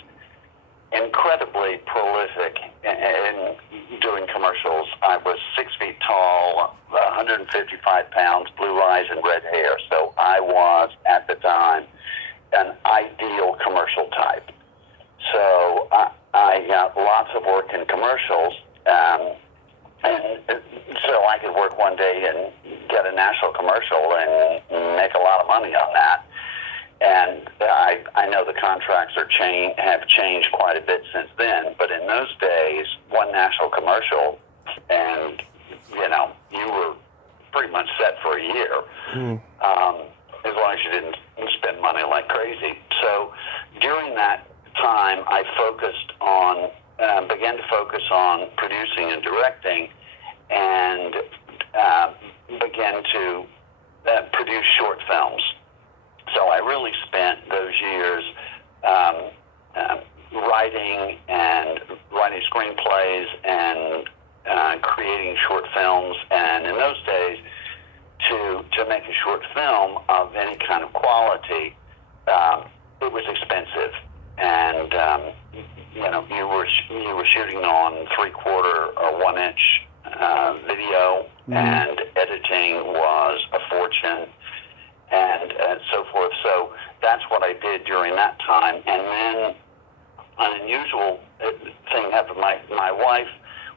incredibly prolific in doing commercials. I was 6 feet tall, 155 pounds, blue eyes and red hair. So I was, at the time, an ideal commercial type. So I got lots of work in commercials, and so I could work one day and get a national commercial and make a lot of money on that. And I know the contracts have changed quite a bit since then, but in those days, one national commercial, and you were pretty much set for a year, as long as you didn't spend money like crazy. So during that time, I began to focus on producing and directing, and began to produce short films. So I really spent those years writing screenplays and creating short films. And in those days, to make a short film of any kind of quality, it was expensive. And you were shooting on 3/4 or 1-inch video, and editing was a fortune, and so forth. So that's what I did during that time. And then an unusual thing happened. My wife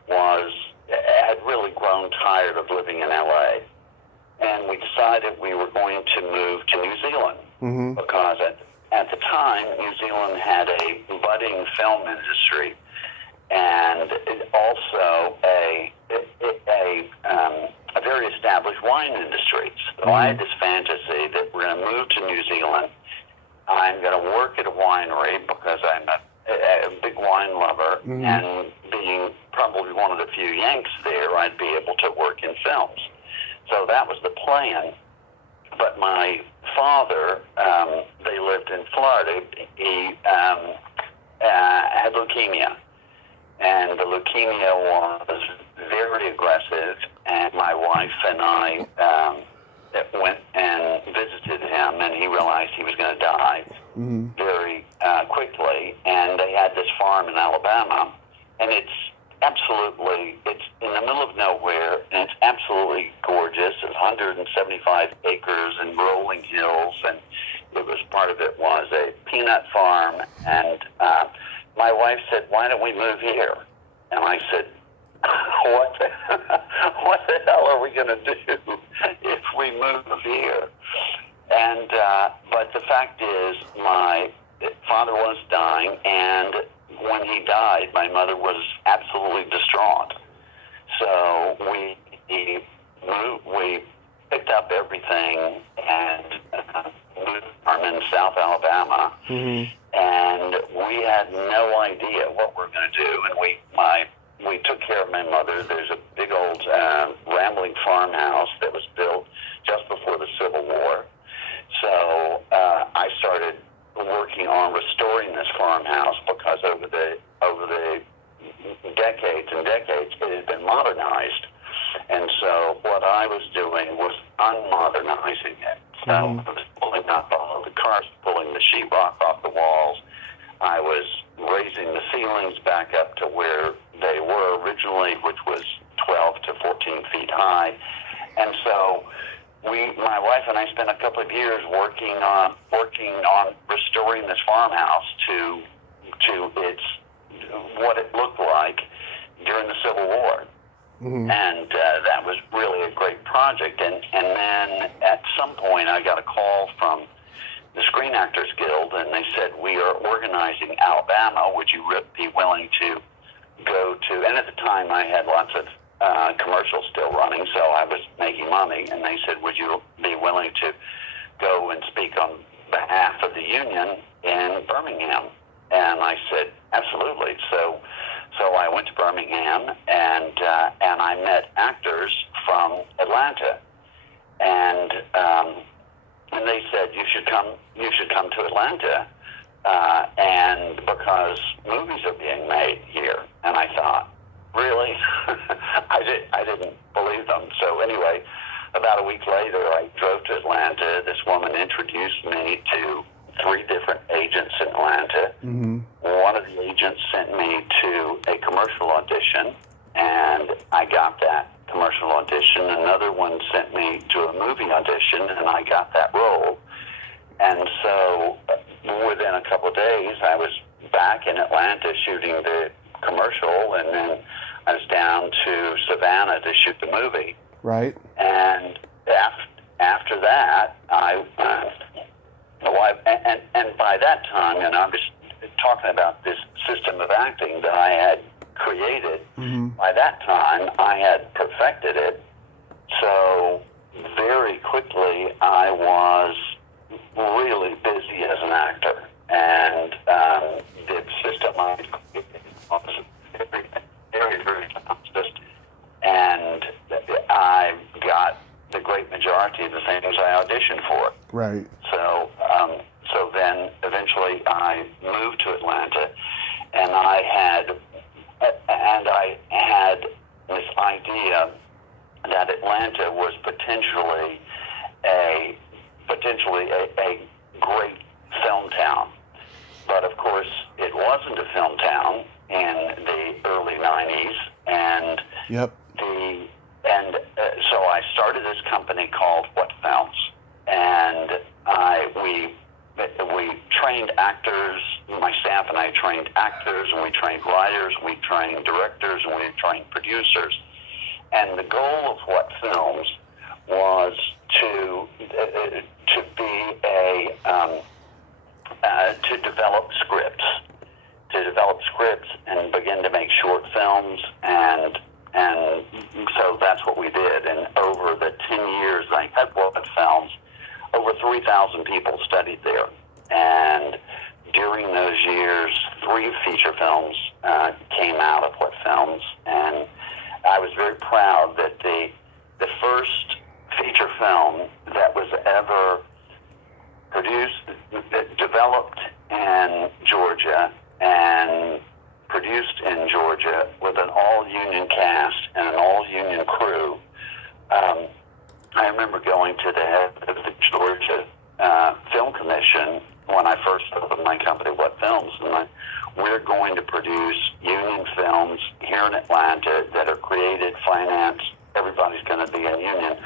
had really grown tired of living in LA, and we decided we were going to move to New Zealand, because at the time, New Zealand had a budding film industry, and also a very established wine industry. So I had this fantasy that we're going to move to New Zealand. I'm going to work at a winery because I'm a big wine lover, and being probably one of the few Yanks there, I'd be able to work in films. So that was the plan. But my father, they lived in Florida, he had leukemia. And the leukemia was very aggressive, and my wife and I went and visited him, and he realized he was going to die very quickly. And they had this farm in Alabama, and absolutely, it's in the middle of nowhere, and it's absolutely gorgeous. It's 175 acres and rolling hills, and it was part of it was a peanut farm. And my wife said, "Why don't we move here?" And I said, "What the hell are we going to do if we move here?" And but the fact is, my father was dying, and when he died, my mother was absolutely distraught. So we moved. We picked up everything and moved in South Alabama, and we had no idea what we were going to do. And we took care of my mother. There's a big old rambling farmhouse that was built just before the Civil War. So I started working on restoring this farmhouse because over the decades and decades it had been modernized. And so what I was doing was unmodernizing it. So I was pulling up all the cars, pulling the sheetrock off the walls. I was raising the ceilings back up to where they were originally, which was 12 to 14 feet high. And so my wife and I spent a couple of years working on restoring this farmhouse to its what it looked like during the Civil War. And that was really a great project. And then at some point I got a call from the Screen Actors Guild, and they said, "We are organizing Alabama. Would you be willing to go to?" And at the time I had lots of commercials still running, so I was making money. And they said, "Would you be willing to go and speak on behalf of the union in Birmingham?" And I said, "Absolutely." So I went to Birmingham, and I met actors from Atlanta, and they said, "You should come to Atlanta, and because movies are being made here." And I thought, really? I didn't believe them. So anyway, about a week later, I drove to Atlanta. This woman introduced me to 3 different agents in Atlanta. One of the agents sent me to a commercial audition, and I got that commercial audition. Another one sent me to a movie audition, and I got that role. And so within a couple of days, I was back in Atlanta shooting the commercial, and then I was down to Savannah to shoot the movie. Right. And after that, and by that time, and I was talking about this system of acting that I had created. By that time, I had perfected it. So very quickly, I was really busy as an actor, and the system I created was very, very fast. And I got the great majority of the things I auditioned for. Right. So then eventually I moved to Atlanta, and I had this idea that Atlanta was potentially a great film town. But of course, it wasn't a film town in the early 90s, and so I started this company called What Films, and we trained actors. My staff and I trained actors, and we trained writers, we trained directors, and we trained producers. And the goal of What Films was to develop scripts and begin to make short films, and so that's what we did. And over the 10 years I had What Films, over 3,000 people studied there. And during those years, 3 feature films came out of What Films, and I was very proud that the first feature film that was ever produced, developed in Georgia and produced in Georgia with an all-union cast and an all-union crew. I remember going to the head of the Georgia Film Commission when I first opened my company, What Films, and I we're going to produce union films here in Atlanta that are created, financed, everybody's going to be in union.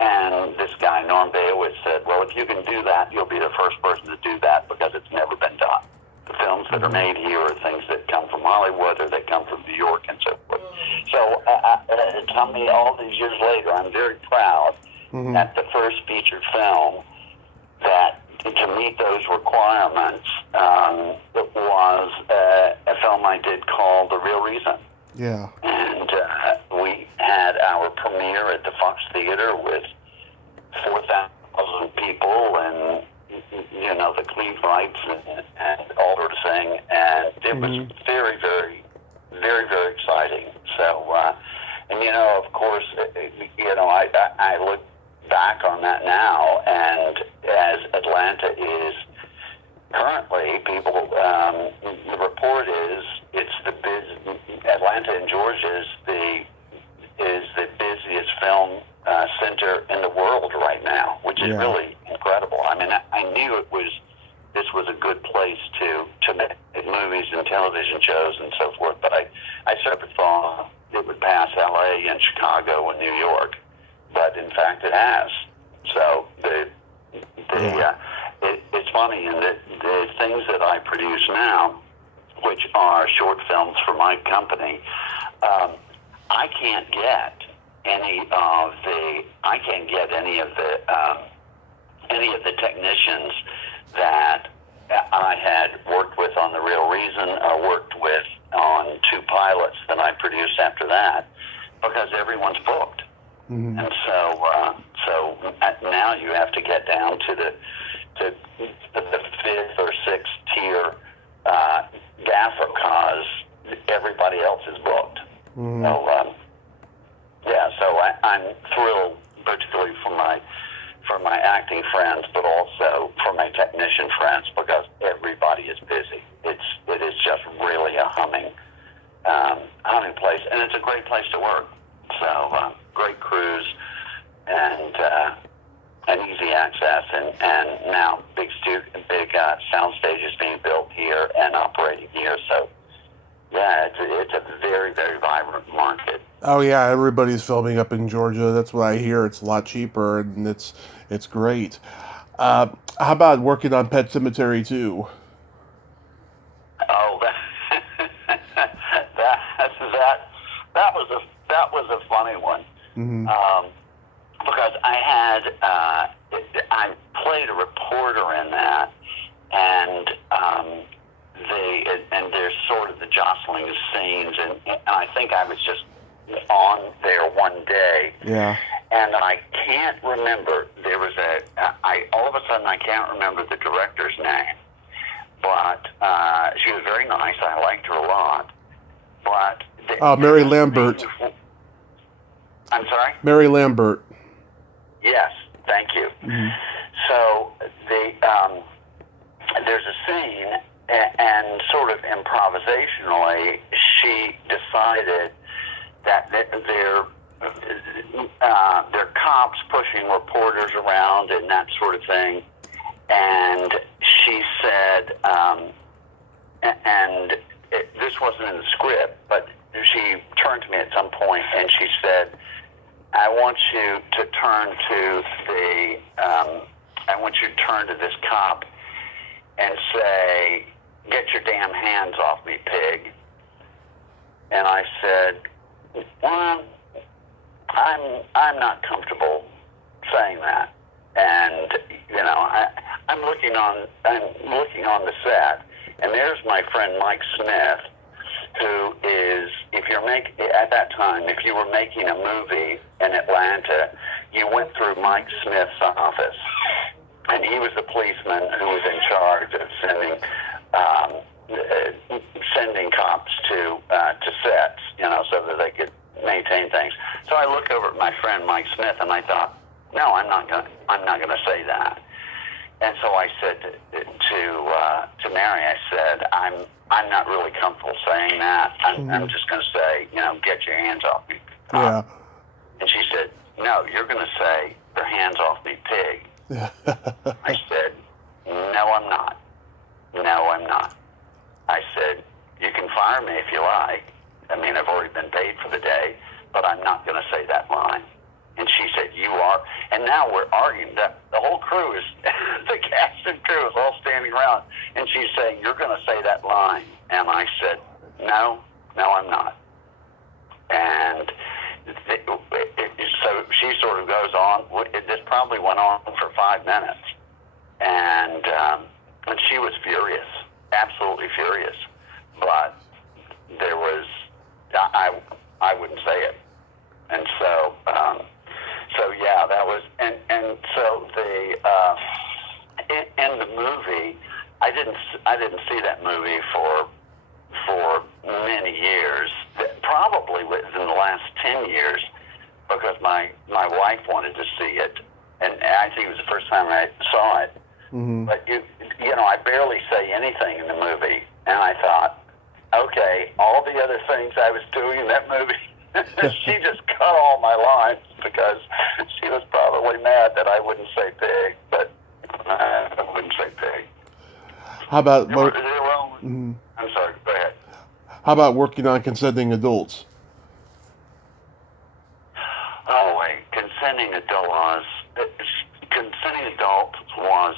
And this guy, Norm Bayowitz, said, well, if you can do that, you'll be the first person to do that because it's never been done. The films that are made here are things that come from Hollywood or that come from New York and so forth. So tell me all these years later, I'm very proud that the first featured film that to meet those requirements was a film I did called The Real Reason. Yeah. And we had our premiere at the Fox Theater with 4,000 people and, you know, the Cleve Lights and all sort of thing. And it was very, very, very, very exciting. So, and, you know, of course, you know, I look back on that now, and as Atlanta is currently, people, the report is it's Atlanta and Georgia is the busiest film center in the world right now, which is really incredible. I mean, I knew this was a good place to make movies and television shows and so forth, but I sort of thought it would pass LA and Chicago and New York, but in fact it has. So it's funny in that the things that I produce now, which are short films for my company, I can't get any of the technicians that I had worked with on The Real Reason or worked with on 2 pilots that I produced after that, because everyone's booked. And so now you have to get down to the 5th or 6th tier gaffer because everybody else is booked. So so I'm thrilled, particularly for my acting friends, but also for my technician friends, because everybody is busy. It is just really a humming place, and it's a great place to work. So great crews and easy access, and now big sound stages being built here and operating here. So yeah, it's a very, very vibrant market. Oh yeah, everybody's filming up in Georgia. That's what I hear. It's a lot cheaper, and it's great. How about working on Pet Sematary 2? Oh, that was a funny one. Because I played a reporter in that, and there's sort of the jostling of scenes, and I think I was just on there one day. Yeah. And I can't remember. All of a sudden I can't remember the director's name, but she was very nice. I liked her a lot. But Mary Lambert. I'm sorry? Mary Lambert. Yes, thank you. So there's a scene, and sort of improvisationally, she decided that they're cops pushing reporters around and that sort of thing, and she said, this wasn't in the script, but she turned to me at some point and she said, I want you to turn to this cop and say, get your damn hands off me, pig. And I said, well, I'm not comfortable saying that. And, you know, I'm looking on the set, and there's my friend Mike Smith, who is, at that time, if you were making a movie in Atlanta, you went through Mike Smith's office, and he was the policeman who was in charge of sending cops to sets, you know, so that they could maintain things. So I looked over at my friend Mike Smith, and I thought, no, I'm not gonna say that. And so I said to Mary, I said, I'm not really comfortable saying that. I'm just going to say, you know, get your hands off me. Yeah. And she said, no, you're going to say, your hands off me, pig. I said, no, I'm not. No, I'm not. I said, fire me if you like. I mean, I've already been paid for the day, but I'm not going to say that line. And she said, you are. And now we're arguing. The whole crew is, the cast and crew is all standing around. And she's saying, you're going to say that line. And I said, no, I'm not. And so she sort of goes on. This probably went on for 5 minutes. And she was furious, absolutely furious. But there was, I wouldn't say it. And so, yeah, that was, and so in the movie, I didn't see that movie for many years, probably within the last 10 years, because my wife wanted to see it, and I think it was the first time I saw it. Mm-hmm. But you know, I barely say anything in the movie, and I thought, okay, all the other things I was doing in that movie, she just cut all my lines because she was probably mad that I wouldn't say pig, but I wouldn't say pig. How about I'm sorry, go ahead. How about working on consenting adults? Oh wait, consenting adults was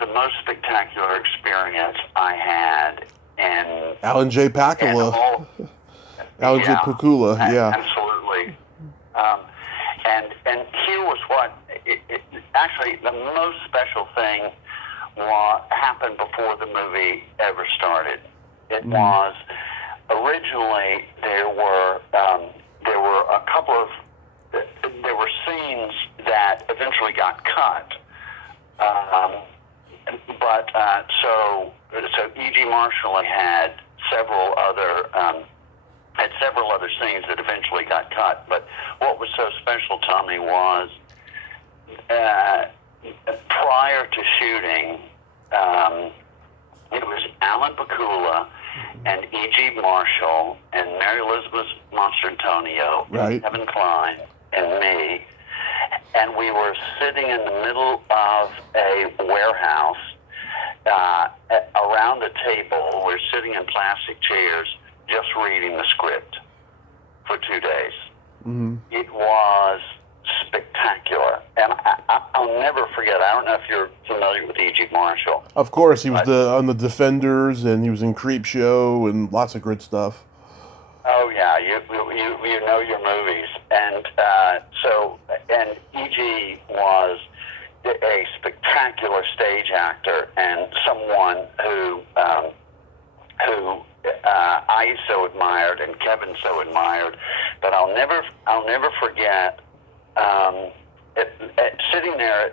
the most spectacular experience I had in Alan J. Pakula. Alan J. Pakula, yeah. Absolutely. And here was what, actually the most special thing happened before the movie ever started. It was, originally there were scenes that eventually got cut. So E.G. Marshall had several other scenes that eventually got cut. But what was so special, Tommy, was prior to shooting, it was Alan Pakula and E.G. Marshall and Mary Elizabeth Monstrantonio, right, Kevin Kline, and me. And we were sitting in the middle of a warehouse around a table. We're sitting in plastic chairs just reading the script for 2 days. Mm-hmm. It was spectacular. And I'll never forget, I don't know if you're familiar with E.G. Marshall. Of course, he was on the Defenders, and he was in Creepshow and lots of great stuff. Oh yeah, you know your movies, and E.G. was a spectacular stage actor and someone who I so admired and Kevin so admired. But I'll never forget sitting there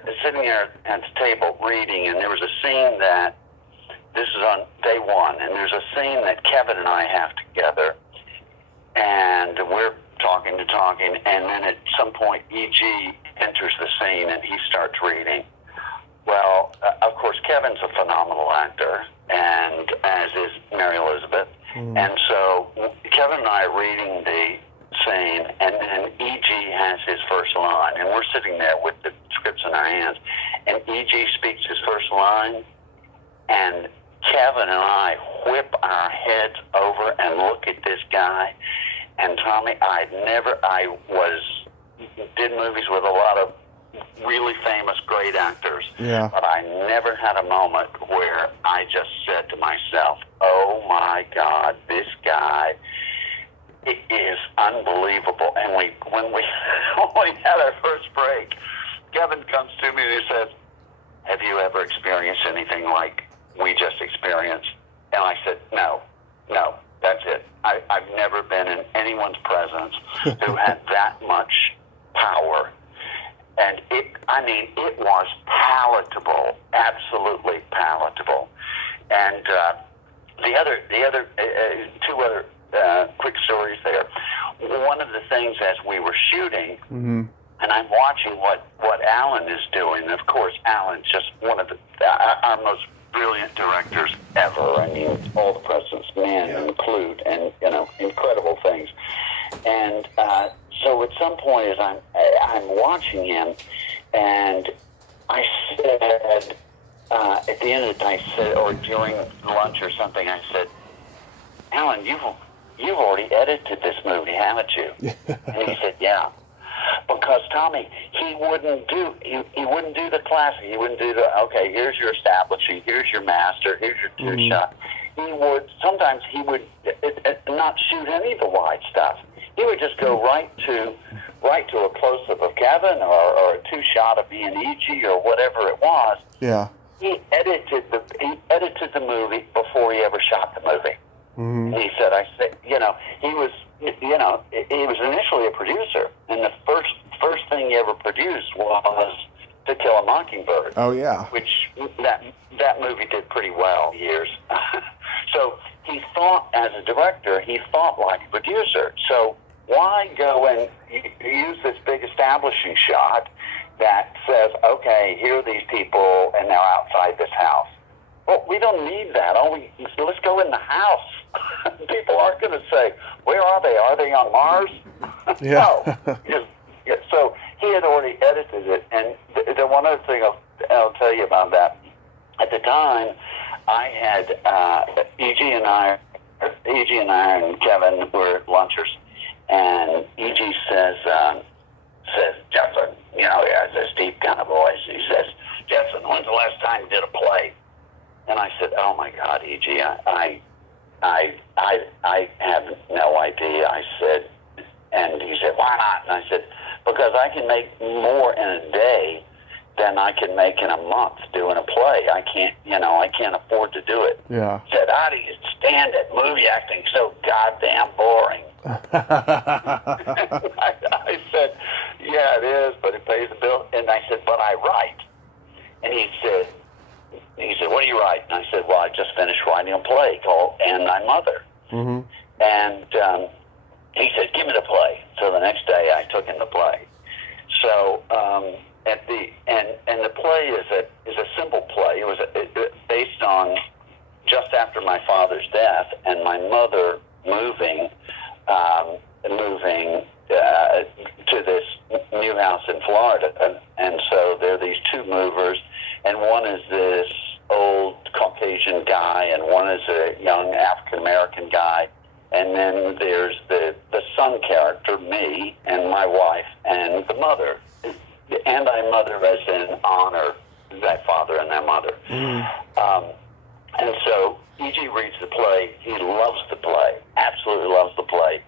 at the table reading, and there was a scene that, this is on day one, and there's a scene that Kevin and I have together. And we're talking, and then at some point, E.G. enters the scene, and he starts reading. Well, of course, Kevin's a phenomenal actor, and as is Mary Elizabeth. And so Kevin and I are reading the scene, and then E.G. has his first line, and we're sitting there with the scripts in our hands, and E.G. speaks his first line, and Kevin and I whip our heads over and look at this guy. And Tommy, did movies with a lot of really famous, great actors. Yeah. But I never had a moment where I just said to myself, oh my God, this guy, it is unbelievable. And when we had our first break, Kevin comes to me and he says, have you ever experienced anything like we just experienced? And I said, no, that's it. I've never been in anyone's presence who had that much power. And it was palatable, absolutely palatable. And the other two other quick stories there. One of the things as we were shooting, and I'm watching what Alan is doing. Of course, Alan's just one of our most brilliant directors ever. I mean, all the President's Men include, and incredible things. And so at some point, as I'm watching him, and I said, at the end of the day, I said, or during lunch or something, I said, Alan, you've already edited this movie, haven't you? And he said, yeah. Because Tommy, he wouldn't do the classic. He wouldn't do the, okay, here's your establishing, here's your master, here's your two-shot. Sometimes he would not shoot any of the wide stuff. He would just go right to a close-up of Kevin or a two-shot of me and E.G. or whatever it was. Yeah. He edited the movie before he ever shot the movie. Mm-hmm. He said, he was initially a producer, and the first thing he ever produced was To Kill a Mockingbird. Oh yeah. Which that movie did pretty well years. So he thought, as a director, he thought like a producer. So why go and use this big establishing shot that says, okay, here are these people, and they're outside this house? Well, we don't need that. Let's go in the house. People aren't going to say, where are they? Are they on Mars? Yeah. No. So he had already edited it. And the one other thing I'll tell you about that, at the time, I had E.G. and I and Kevin were lunchers, and E.G. says, Judson, he has this deep kind of voice. He says, Judson, when's the last time you did a play? And I said, oh my God, E.G., I have no idea. I said, and he said, why not? And I said, because I can make more in a day than I can make in a month doing a play. I can't afford to do it. Yeah. He said, how do you stand it? Movie acting so goddamn boring. I said, yeah, it is, but it pays the bill. And I said, but I write. And he said, what do you write? And I said, well, I just finished writing a play called And Thy Mother. Mm-hmm. And he said, give me the play. So the next day I took him the play. So the play is a simple play. It was based on just after my father's death and my mother moving to this new house in Florida. And so there are these two movers, and one is this old Caucasian guy, and one is a young African-American guy. And then there's the son character, me, and my wife, and the mother. And I mother as in honor that father and that mother. Mm. And so E.G. reads the play. He loves the play, absolutely loves the play.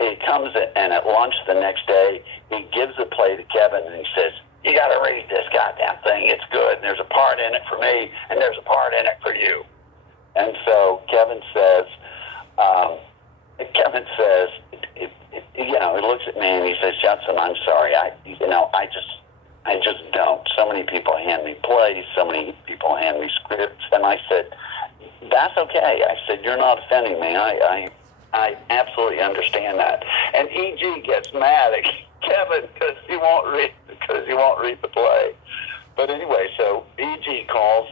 It comes and at lunch the next day, he gives the play to Kevin, and he says, you got to read this goddamn thing. It's good. And there's a part in it for me, and there's a part in it for you. And so Kevin says, he looks at me and he says, Judson, I'm sorry. I just don't. So many people hand me plays. So many people hand me scripts. And I said, that's okay. I said, you're not offending me. I absolutely understand that. And E.G. gets mad at Kevin because he won't read the play. But anyway, so E.G. calls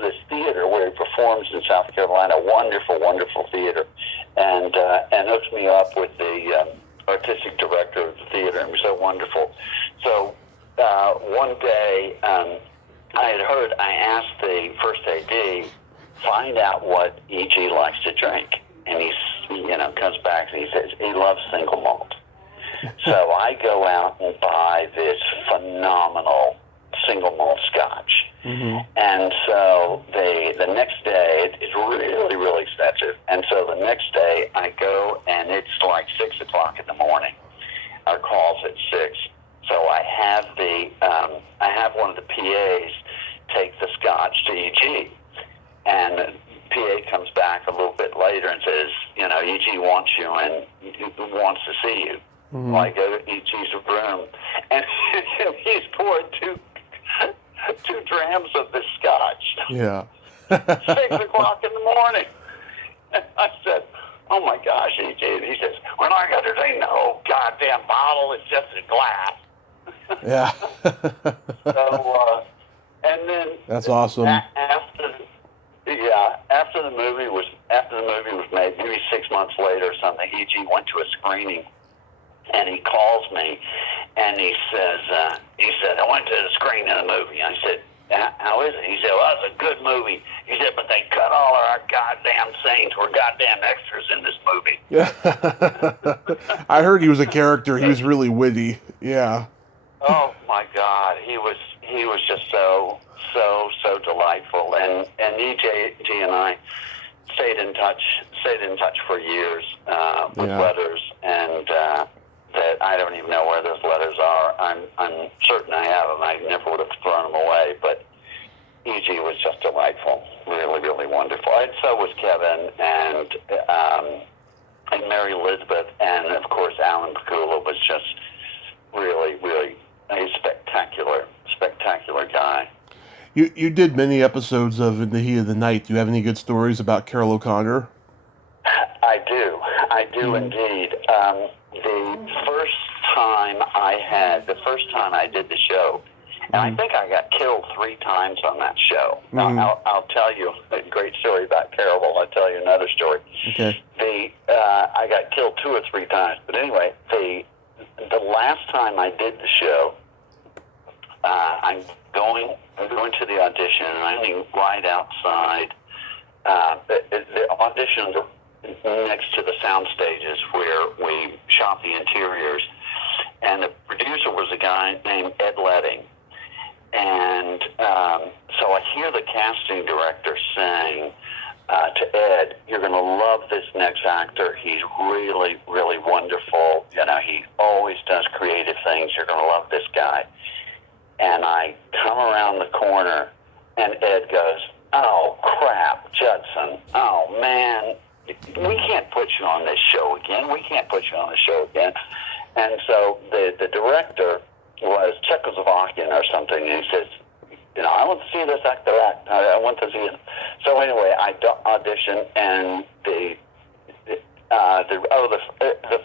this theater where he performs in South Carolina, wonderful, wonderful theater, and hooks me up with the artistic director of the theater, and it was so wonderful. So one day, I asked the first AD, find out what E.G. likes to drink, and he comes back and he says he loves single malt. So I go out and buy this phenomenal single malt scotch. Mm-hmm. And so the next day, it's really, really expensive. And so the next day I go and it's like 6 o'clock in the morning. Our call's at 6. So I have one of the PAs take the scotch to EG. And the PA comes back a little bit later and says, EG wants you and wants to see you. Mm-hmm. Well, I go to EG's room and he's poured two drams of this scotch. Yeah. 6 o'clock in the morning. And I said, oh my gosh, EG. And he says, we're not going to drink the whole goddamn bottle. It's just a glass. Yeah. So, and then that's awesome. After the movie was made, maybe 6 months later or something, EG went to a screening, and he calls me, and he says, He said, I went to the screening of the movie. I said, how is it? He said, well, it's a good movie. He said, but they cut all our goddamn scenes. We're goddamn extras in this movie. Yeah. I heard he was a character. He was really witty. Yeah. Oh my God, he was just so delightful, and EJ and I stayed in touch for years with letters, and that I don't even know where those letters are. I'm certain I have them. I never would have thrown them away, but EJ was just delightful, really, really wonderful. And so was Kevin, and Mary Elizabeth, and of course Alan Pakula was just really, really a spectacular guy. You did many episodes of In the Heat of the Night. Do you have any good stories about Carroll O'Connor? I do indeed. The first time I did the show, and I think I got killed 3 times on that show. I'll tell you a great story about Carroll. I'll tell you another story. Okay. I got killed 2 or 3 times, but anyway, the last time I did the show, I'm going to the audition, and I'm right outside. The auditions are next to the sound stages where we shot the interiors, and the producer was a guy named Ed Letting. And so I hear the casting director saying to Ed, you're going to love this next actor. He's really, really wonderful. You know, he always does creative things. You're going to love this guy. And I come around the corner, and Ed goes, oh, crap, Judson. Oh, man, we can't put you on this show again. And so the director was Czechoslovakian or something, and he says, you know, I want to see this actor act. I want to see it. So anyway, I audition, and the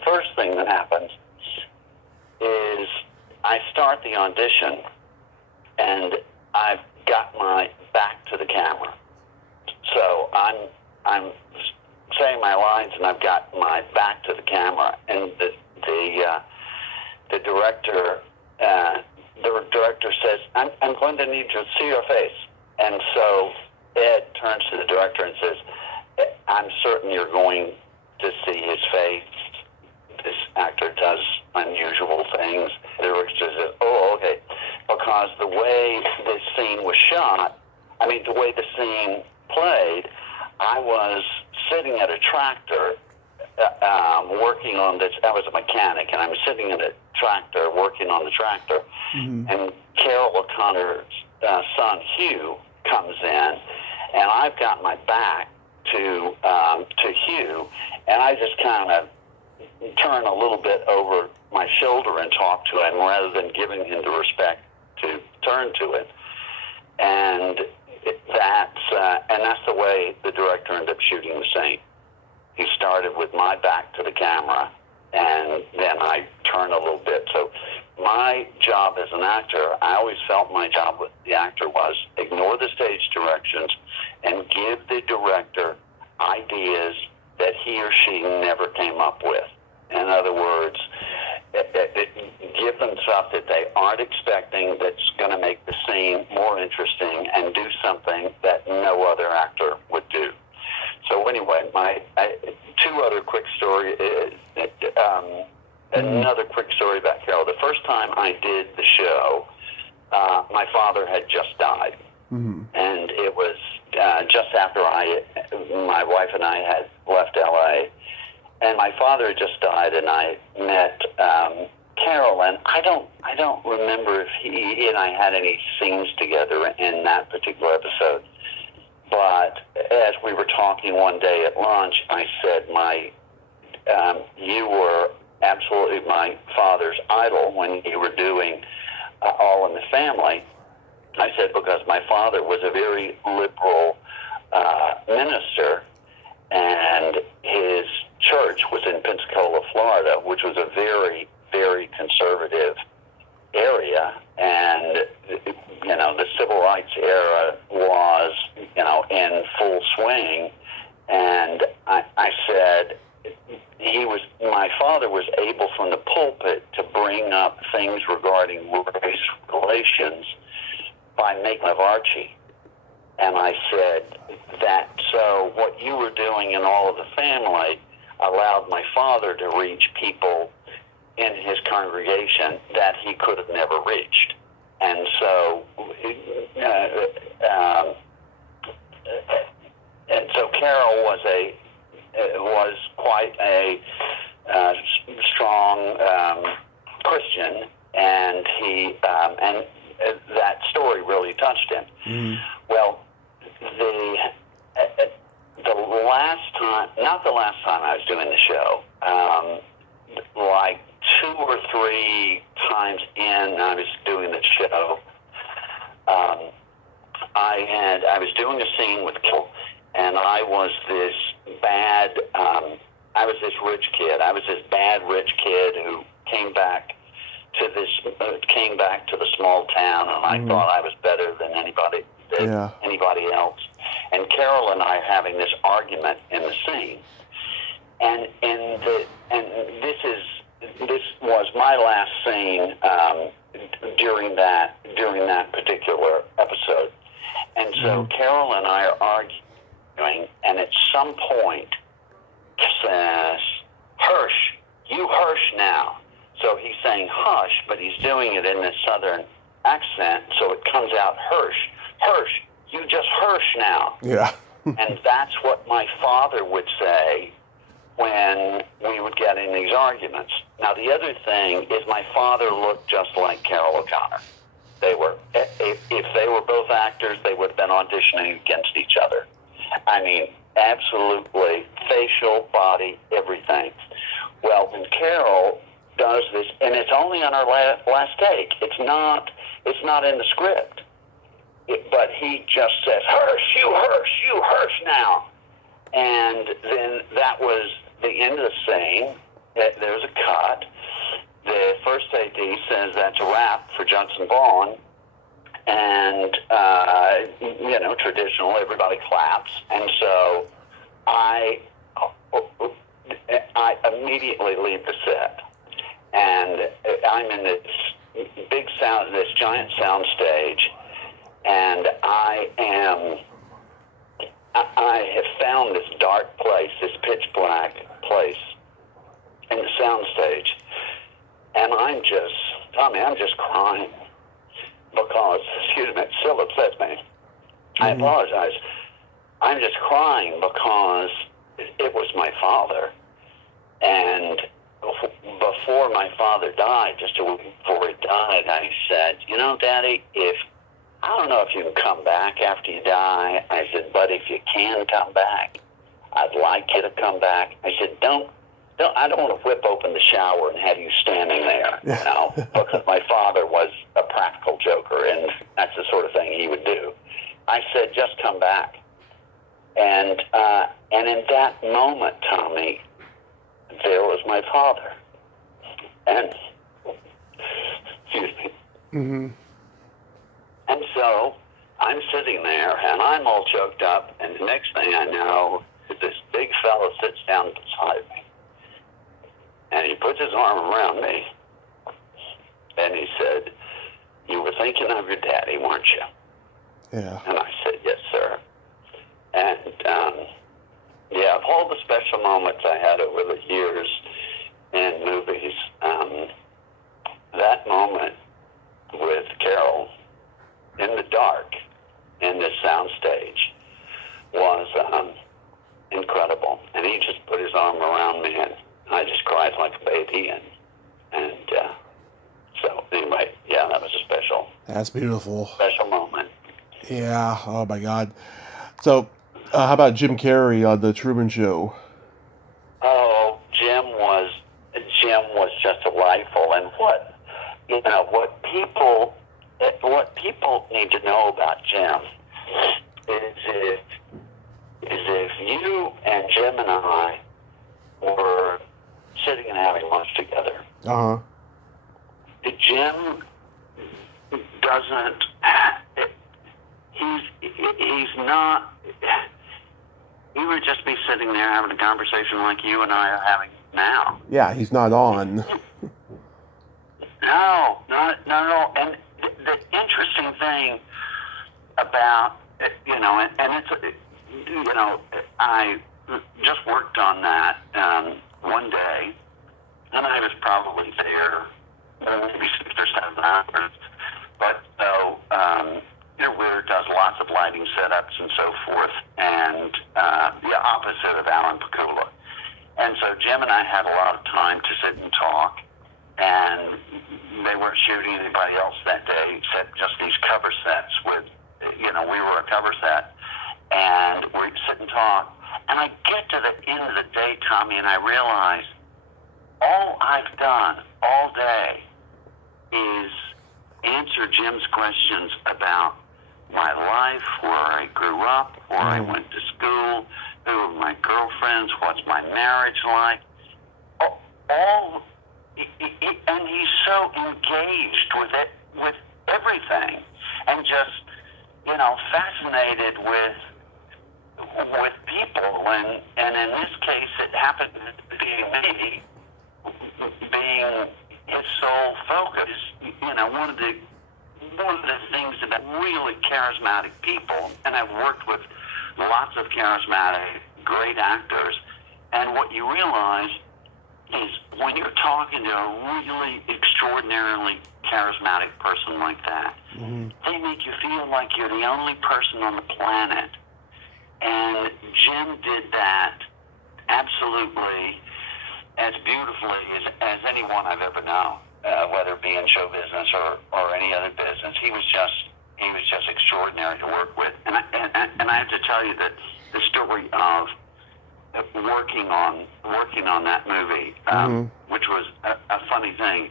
first thing that happens is I start the audition, and I've got my back to the camera. So I'm saying my lines, and I've got my back to the camera, and the director says, I'm going to need to see your face. And so Ed turns to the director and says, I'm certain you're going to see his face. This actor does unusual things. The director says, oh, okay. Because the way this scene was shot, the way the scene played, I was sitting at a tractor working on this. I was a mechanic, and I was sitting at a tractor working on the tractor. Mm-hmm. And Carroll O'Connor's son Hugh comes in, and I've got my back to Hugh, and I just kind of turn a little bit over my shoulder and talk to him rather than giving him the respect to turn to it. And that's the way the director ended up shooting the scene. He started with my back to the camera, and then I turn a little bit. So my job as an actor, I always felt my job with the actor was ignore the stage directions and give the director ideas that he or she never came up with. In other words, give them stuff that they aren't expecting that's going to make the scene more interesting and do something that no other actor would do. So anyway, two other quick stories. Another quick story about Carroll. The first time I did the show, my father had just died. Mm-hmm. And it was just after my wife and I had left L.A., and my father had just died, and I met Carroll, and I don't remember if he and I had any scenes together in that particular episode. But as we were talking one day at lunch, I said, you were absolutely my father's idol when you were doing All in the Family. I said, because my father was a very liberal minister, and his church was in Pensacola, Florida, which was a very, very conservative area. And, the civil rights era was, in full swing. And I said, my father was able from the pulpit to bring up things regarding race relations by making fun of Archie. And I said that, so what you were doing in All of the Family allowed my father to reach people in his congregation that he could have never reached. And so, Carol was quite a strong Christian, and and that story really touched him. Mm. Well, not the last time I was doing the show, like 2 or 3 times in I was doing the show, I was doing a scene with Kill, and I was this rich kid. I was this bad rich kid who came back to the small town, and I thought I was better than anybody else. And Carol and I are having this argument in the scene, and this was my last scene during that particular episode. And so Carol and I are arguing, and at some point says, "Hirsch, you Hirsch now." So he's saying hush, but he's doing it in this southern accent, so it comes out Hirsch. Hirsch, you just Hirsch now. Yeah. And that's what my father would say when we would get in these arguments. Now, the other thing is my father looked just like Carol O'Connor. If they were both actors, they would have been auditioning against each other. I mean, absolutely, facial, body, everything. Well, when Carol does this, and it's only on our last take. It's not in the script. But he just says, "Hirsch, you Hirsch now." And then that was the end of the scene. There's a cut. The first AD says that's a wrap for Judson Vaughn. And, traditional, everybody claps. And so I immediately leave the set. And I'm in this giant sound stage, and I have found this dark place, this pitch black place in the sound stage, and I'm just crying because, excuse me, it still upsets me. I apologize. I'm just crying because it was my father, and before my father died, just a week before he died, I said, Daddy, I don't know if you can come back after you die. I said, but if you can come back, I'd like you to come back. I said, I don't want to whip open the shower and have you standing there, because my father was a practical joker, and that's the sort of thing he would do. I said, just come back. And in that moment, Tommy, there was my father. And, excuse me. Mm-hmm. And so I'm sitting there, and I'm all choked up, and the next thing I know, this big fella sits down beside me. And he puts his arm around me, and he said, "You were thinking of your daddy, weren't you?" Yeah. And I said, "Yes, sir." And, of all the special moments I had over the years in movies, that moment with Carol in the dark in this sound stage was incredible. And he just put his arm around me, and I just cried like a baby. And so anyway, that was a special. That's beautiful. Special moment. Yeah. Oh my God. So, how about Jim Carrey on the Truman Show? Oh, Jim was just delightful, and what people need to know about Jim is if you and Jim and I were sitting and having lunch together, Jim doesn't. He's not. He would just be sitting there having a conversation like you and I are having now. Yeah, he's not on. No, not at all. And the interesting thing about, and it's, I just worked on that one day, and I was probably there maybe 6 or 7 hours. But so, Weir does lots of lighting setups and so forth, and the opposite of Alan Pakula. And so Jim and I had a lot of time to sit and talk, and they weren't shooting anybody else that day except just these cover sets with, we were a cover set, and we'd sit and talk. And I get to the end of the day, Tommy, and I realize all I've done all day is answer Jim's questions about my life, where I grew up, where I went to school, who are my girlfriends, what's my marriage like. And he's so engaged with it, with everything, and just, fascinated with people. And in this case, it happened to be me being his sole focus. One of the things about really charismatic people, and I've worked with lots of charismatic, great actors, and what you realize is when you're talking to a really extraordinarily charismatic person like that, they make you feel like you're the only person on the planet. And Jim did that absolutely as beautifully as anyone I've ever known, whether it be in show business or any other business. He was just extraordinary to work with. And I have to tell you that the story of working on that movie, which was a funny thing.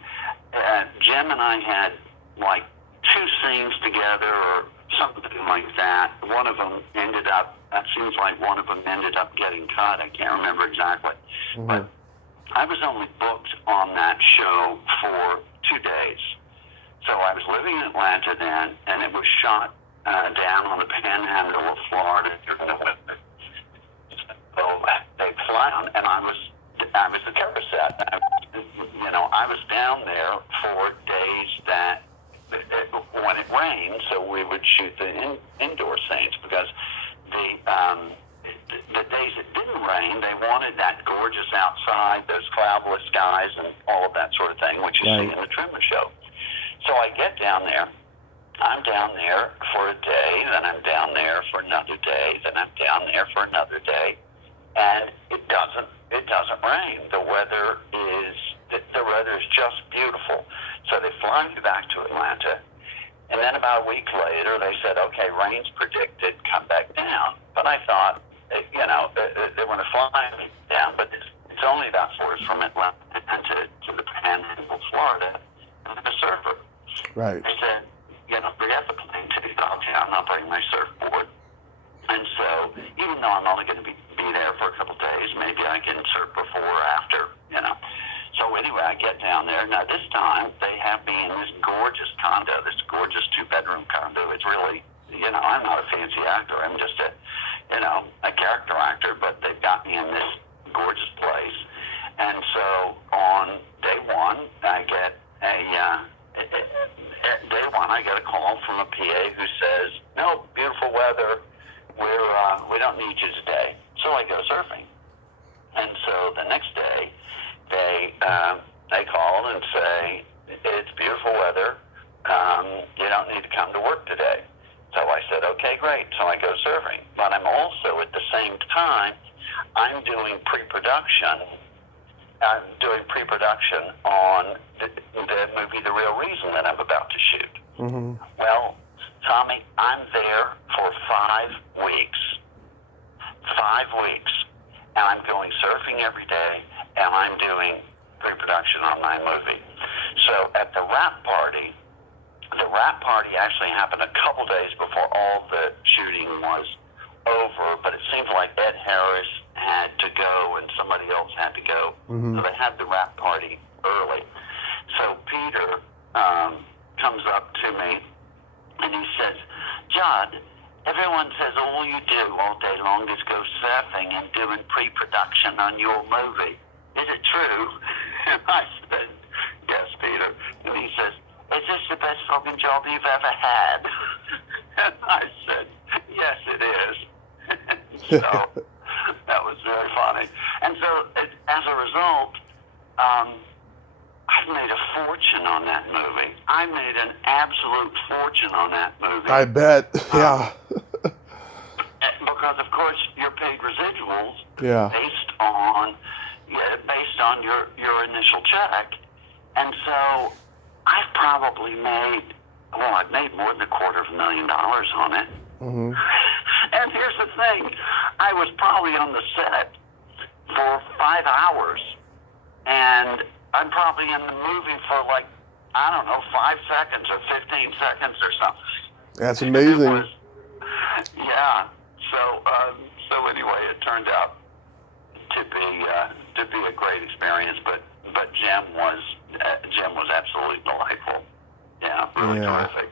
Jim and I had like 2 scenes together or something like that. One of them ended up getting cut. I can't remember exactly. But I was only booked on that show for 2 days. So I was living in Atlanta then, and it was shot down on the panhandle of Florida during the winter. So they fly on, and I was the camera set. I was down there for days that when it rained, so we would shoot the indoor scenes, because the days it didn't rain, they wanted that gorgeous outside, those cloudless skies, and all of that sort of thing, which you see in the Truman Show. So I get down there. I'm down there for a day, then I'm down there for another day, then I'm down there for another day, and it doesn't rain. The weather is just beautiful. So they fly me back to Atlanta, and then about a week later, they said, okay, rain's predicted, come back down. But I thought, they were going to fly me down, but it's only about 4 hours from Atlanta to the panhandle of Florida, and I'm a surfer. Right. They said, forget the plane ticket, I'm not bringing my surfboard. And so, even though I'm only going to be there for a couple days, maybe I can surf before or after, So anyway, I get down there. Now this time, they have me in this gorgeous condo, this gorgeous 2-bedroom condo. It's really, I'm not a fancy actor. I'm just a character actor, but they've got me in this gorgeous place. And so on day one, I get a call from a PA who says, no, beautiful weather. We don't need you today. So I go surfing. And so the next day, they call and say, it's beautiful weather. You don't need to come to work today. So I said, okay, great. So I go surfing. But I'm also, at the same time, I'm doing pre-production. I'm doing pre-production on the movie The Real Reason that I'm about to shoot. Well, Tommy, I'm there for 5 weeks. 5 weeks. And I'm going surfing every day, and I'm doing pre-production on my movie. So at the wrap party actually happened a couple days before all the shooting was over, but it seems like Ed Harris had to go and somebody else had to go. So they had the wrap party early. So Peter comes up to me and he says, Judd, everyone says all you do all day long is go surfing and doing pre-production on your movie. is it true? And I said, yes, Peter. And he says, is this the best fucking job you've ever had? And I said, yes, it is. So that was very funny. And so as a result, I made a fortune on that movie. I made an absolute fortune on that movie. I bet. Yeah. Because of course you're paid residuals Yeah. based on your initial check, and so I've probably made I've made more than $250,000 on it. Mm-hmm. And here's the thing, I was probably on the set for 5 hours, and I'm probably in the movie for 5 seconds or 15 seconds or something. That's amazing. Yeah. So anyway, it turned out to be a great experience, but Jim was absolutely delightful. Yeah, really terrific.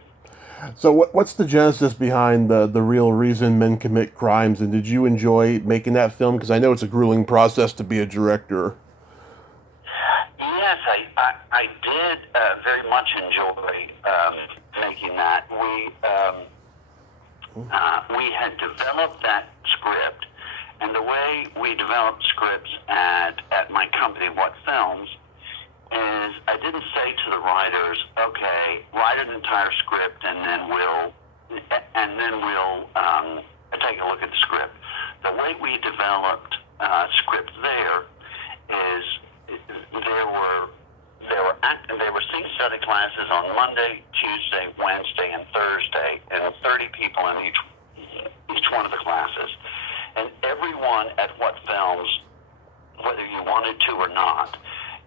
So what's the genesis behind the real reason men commit crimes, and did you enjoy making that film? Because I know it's a grueling process to be a director. Yes, I did very much enjoy making that. We had developed that script, and the way we developed scripts at my company, What Films, is I didn't say to the writers, okay, write an entire script and then we'll take a look at the script. The way we developed script there is there were scene study classes on Monday, Tuesday, Wednesday, and Thursday, and 30 people in each one of the classes. And everyone at What Films, whether you wanted to or not,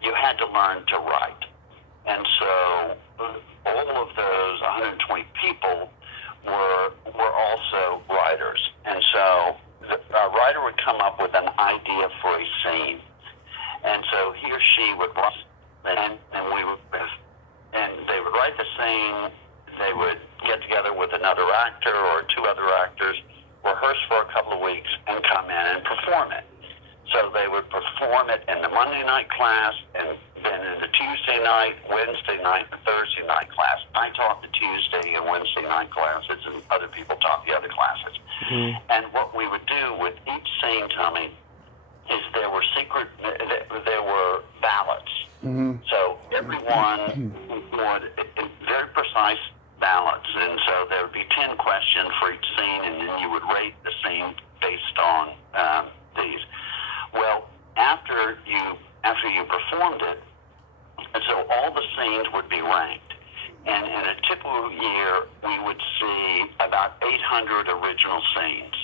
you had to learn to write. And so all of those 120 people were also writers. And so a writer would come up with an idea for a scene. And so he or she would write, and they would write the scene. They would get together with another actor or two other actors, rehearse for a couple of weeks, and come in and perform it. So they would perform it in the Monday night class, and then in the Tuesday night, Wednesday night, and Thursday night class. I taught the Tuesday and Wednesday night classes, and other people taught the other classes. Mm-hmm. And what we would do with each scene, Tommy, is there were ballots. Mm-hmm. So everyone would, very precise ballots, and so there would be 10 questions for each scene, and then you would rate the scene based on these. Well, after you performed it, and so all the scenes would be ranked. And in a typical year, we would see about 800 original scenes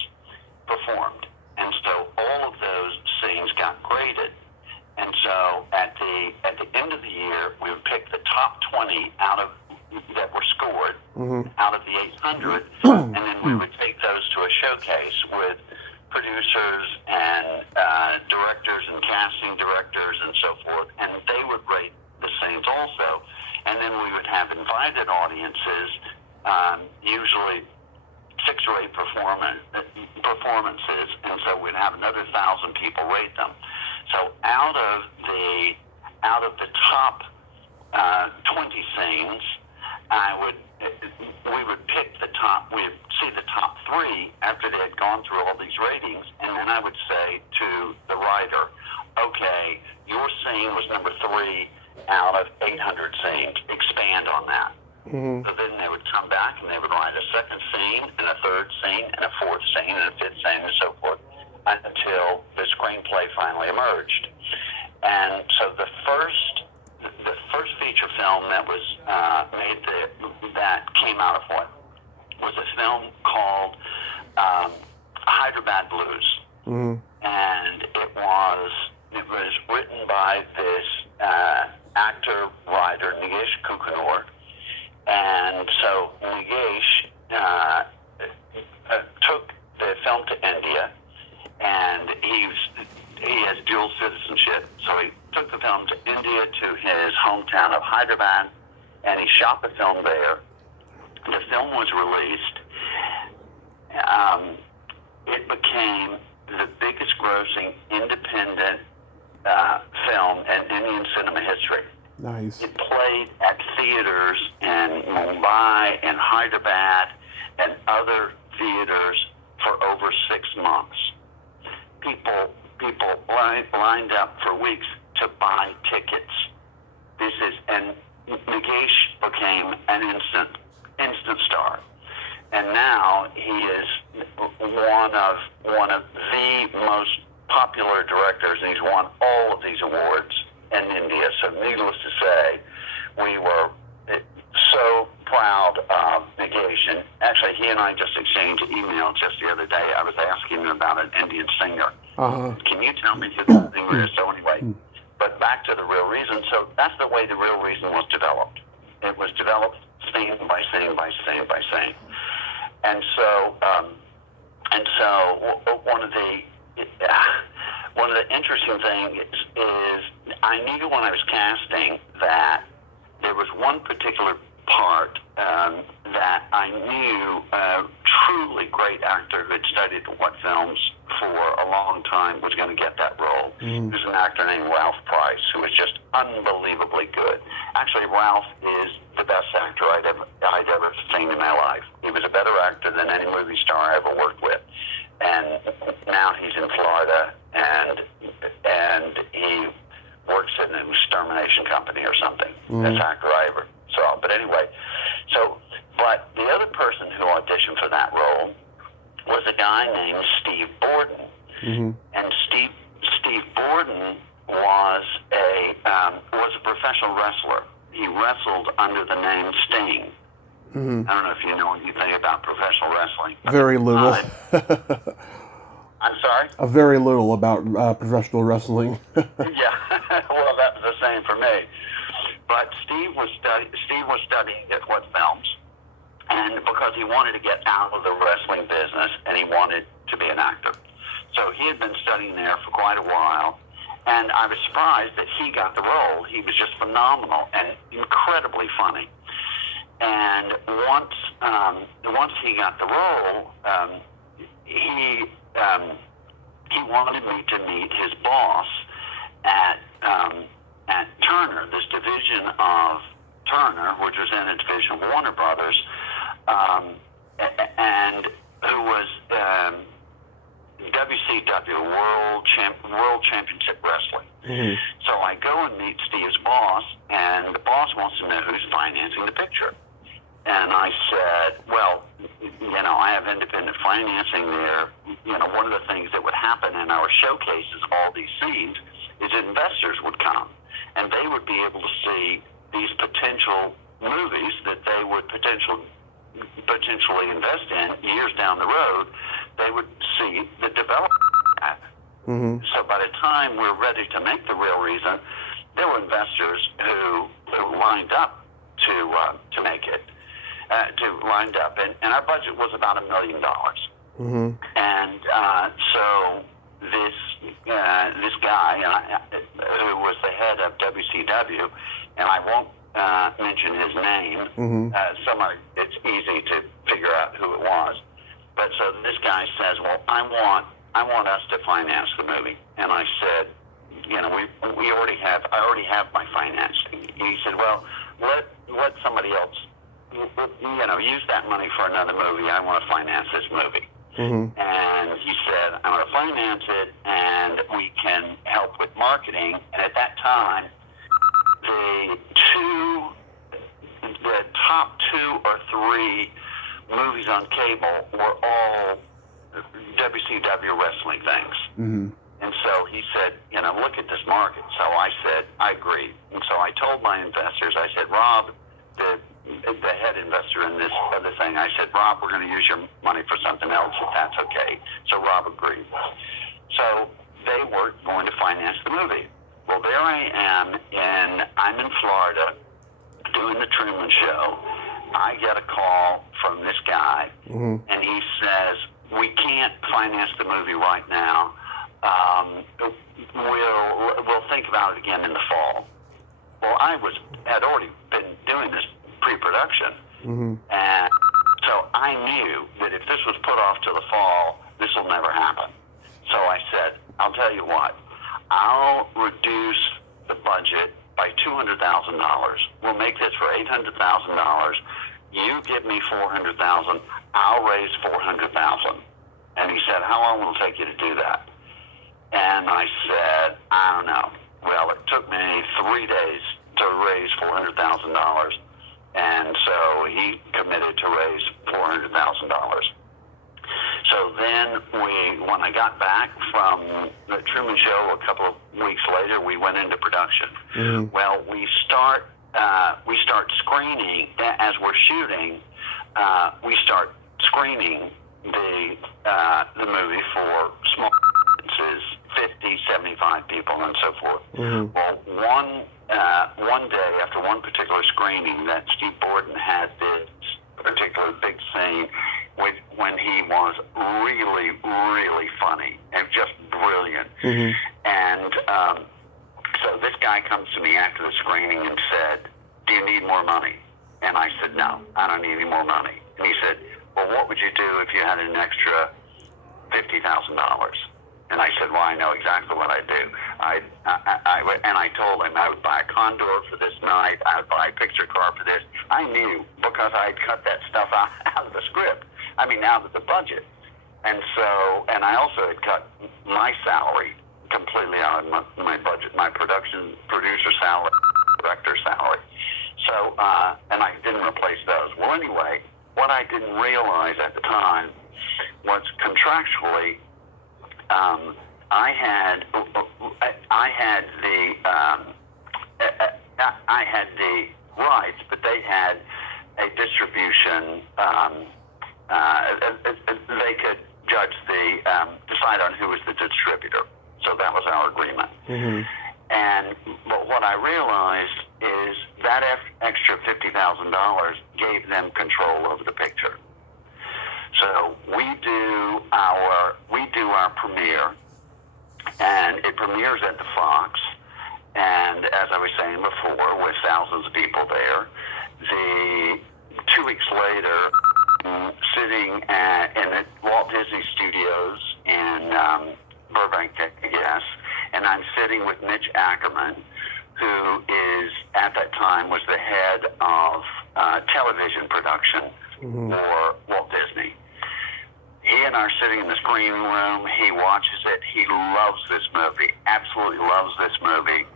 performed. And so all of those scenes got graded. And so at the end of the year, we would pick the top 20 that were scored out of the 800, and then we would take those to a showcase with producers and directors and casting directors and so forth, and they would rate the scenes also. And then we would have invited audiences, usually 6 or 8 performances, and so we'd have another 1,000 people rate them. So out of the top 20 scenes, we would pick we'd see the top 3 after they had gone through all these ratings, and then I would say to the writer, okay, your scene was number 3 out of 800 scenes. Expand on that. Mm-hmm. So then they would come back and they would write a second scene and a third scene and a fourth scene and a fifth scene and so forth until the screenplay finally emerged. And so the first feature film that was made that came out of what was a film called Hyderabad Blues. Mm-hmm. And it was written by this actor, writer, Nigesh Kukunor. And so Nigesh took the film to India, and he has dual citizenship. So he took the film to India, to his hometown of Hyderabad, and he shot the film there. The film was released. It became the biggest grossing independent film in Indian cinema history. Nice. It played at theaters in Mumbai and Hyderabad and other theaters for over 6 months. People lined up for weeks to buy tickets. And Nagesh became an instant star. And now he is one of the most popular directors, and he's won all of these awards in India. So needless to say, we were so proud of Nagesh. And actually, he and I just exchanged email just the other day. I was asking him about an Indian singer. Uh-huh. Can you tell me who the singer is? So anyway, but back to the real reason. So that's the way the real reason was developed. It was developed scene by scene by scene by scene. And so one of the interesting things is I knew when I was casting that there was one particular part that I knew a truly great actor who had studied what films for a long time was going to get that role. Mm. There's an actor named Ralph Price who was just unbelievably good. Actually, Ralph is the best actor I'd ever seen in my life. He was a better actor than any movie star I ever worked with. And now he's in Florida, and he works in an extermination company or something. Best actor I ever saw. But anyway, but the other person who auditioned for that role was a guy named Steve Borden. Mm-hmm. And Steve Borden was a professional wrestler. He wrestled under the name Sting. Mm-hmm. I don't know if you know anything about professional wrestling. Very little. I'm sorry? Very little about professional wrestling. Yeah, well, that was the same for me. But Steve was studying at what films, and because he wanted to get out of the wrestling business and he wanted to be an actor. So he had been studying there for quite a while, and I was surprised that he got the role. He was just phenomenal and incredibly funny. And once he got the role, he wanted me to meet his boss at Turner, this division of Turner, which was in a division of Warner Brothers, and who was WCW, World Championship Wrestling. Mm-hmm. So I go and meet Steve's boss, and the boss wants to know who's financing the picture. And I said, well, I have independent financing there. One of the things that would happen in our showcases of all these scenes is investors would come, and they would be able to see these potential movies that they would potentially invest in years down the road. They would see the development. Mm-hmm. So by the time we're ready to make the real reason, there were investors who lined up to make it, lined up, and our budget was about $1 million. Mm-hmm. And so this guy who was the head of WCW, and I won't mention his name. Mm-hmm. It's easy to figure out who it was. But so this guy says, "Well, I want us to finance the movie." And I said, I already have my financing. He said, "Well, let somebody else, use that money for another movie. I want to finance this movie." Mm-hmm. And he said, "I'm going to finance it, and we can help with marketing." And at that time, the top 2 or 3 movies on cable were all WCW wrestling things. Mm-hmm. And so he said, look at this market. So I said, I agree. And so I told my investors, I said, Rob, the head investor in this other thing, I said, Rob, we're going to use your money for something else if that's okay. So Rob agreed. So they were going to finance the movie. Well, there I am, and I'm in Florida doing the Truman Show. I get a call from this guy, Mm-hmm. and he says, we can't finance the movie right now. We'll think about it again in the fall. Well, I had already been doing this pre-production, Mm-hmm. and so I knew that if this was put off to the fall, this will never happen. So I said, I'll tell you what, I'll reduce the budget by $200,000. We'll make this for $800,000. You give me $400,000. I'll raise $400,000. And he said, how long will it take you to do that? And I said, I don't know. Well, it took me 3 days to raise $400,000. And so he committed to raise $400,000. So then when I got back from the Truman Show a couple of weeks later, we went into production. Mm-hmm. Well, we start screening as we're shooting. We start screening the movie for small audiences, 50, 75 people, and so forth. Mm-hmm. Well, one day after one particular screening, that Steve Borden had this particular big scene when he was really, really funny and just brilliant. Mm-hmm. And so this guy comes to me after the screening and said, do you need more money? And I said, no, I don't need any more money. And he said, well, what would you do if you had an extra $50,000? And I said, well, I know exactly what I'd do. And I told him I would buy a condor for this night. I would buy a picture car for this. I knew because I had cut that stuff out of the script. I mean, out of the budget. And I also had cut my salary completely out of my budget, my producer salary, director salary. So, and I didn't replace those. Well, anyway, what I didn't realize at the time was contractually, I had the rights, but they had a distribution. They could judge decide on who was the distributor. So that was our agreement. Mm-hmm. But what I realized is that extra $50,000 gave them control over the picture. So we do our premiere, and it premieres at the Fox. And as I was saying before, with thousands of people there, 2 weeks later, sitting in the Walt Disney Studios in Burbank, I guess, and I'm sitting with Mitch Ackerman, who is at that time was the head of television production for Walt Disney. He and I are sitting in the screening room. He watches it. He loves this movie, absolutely loves this movie.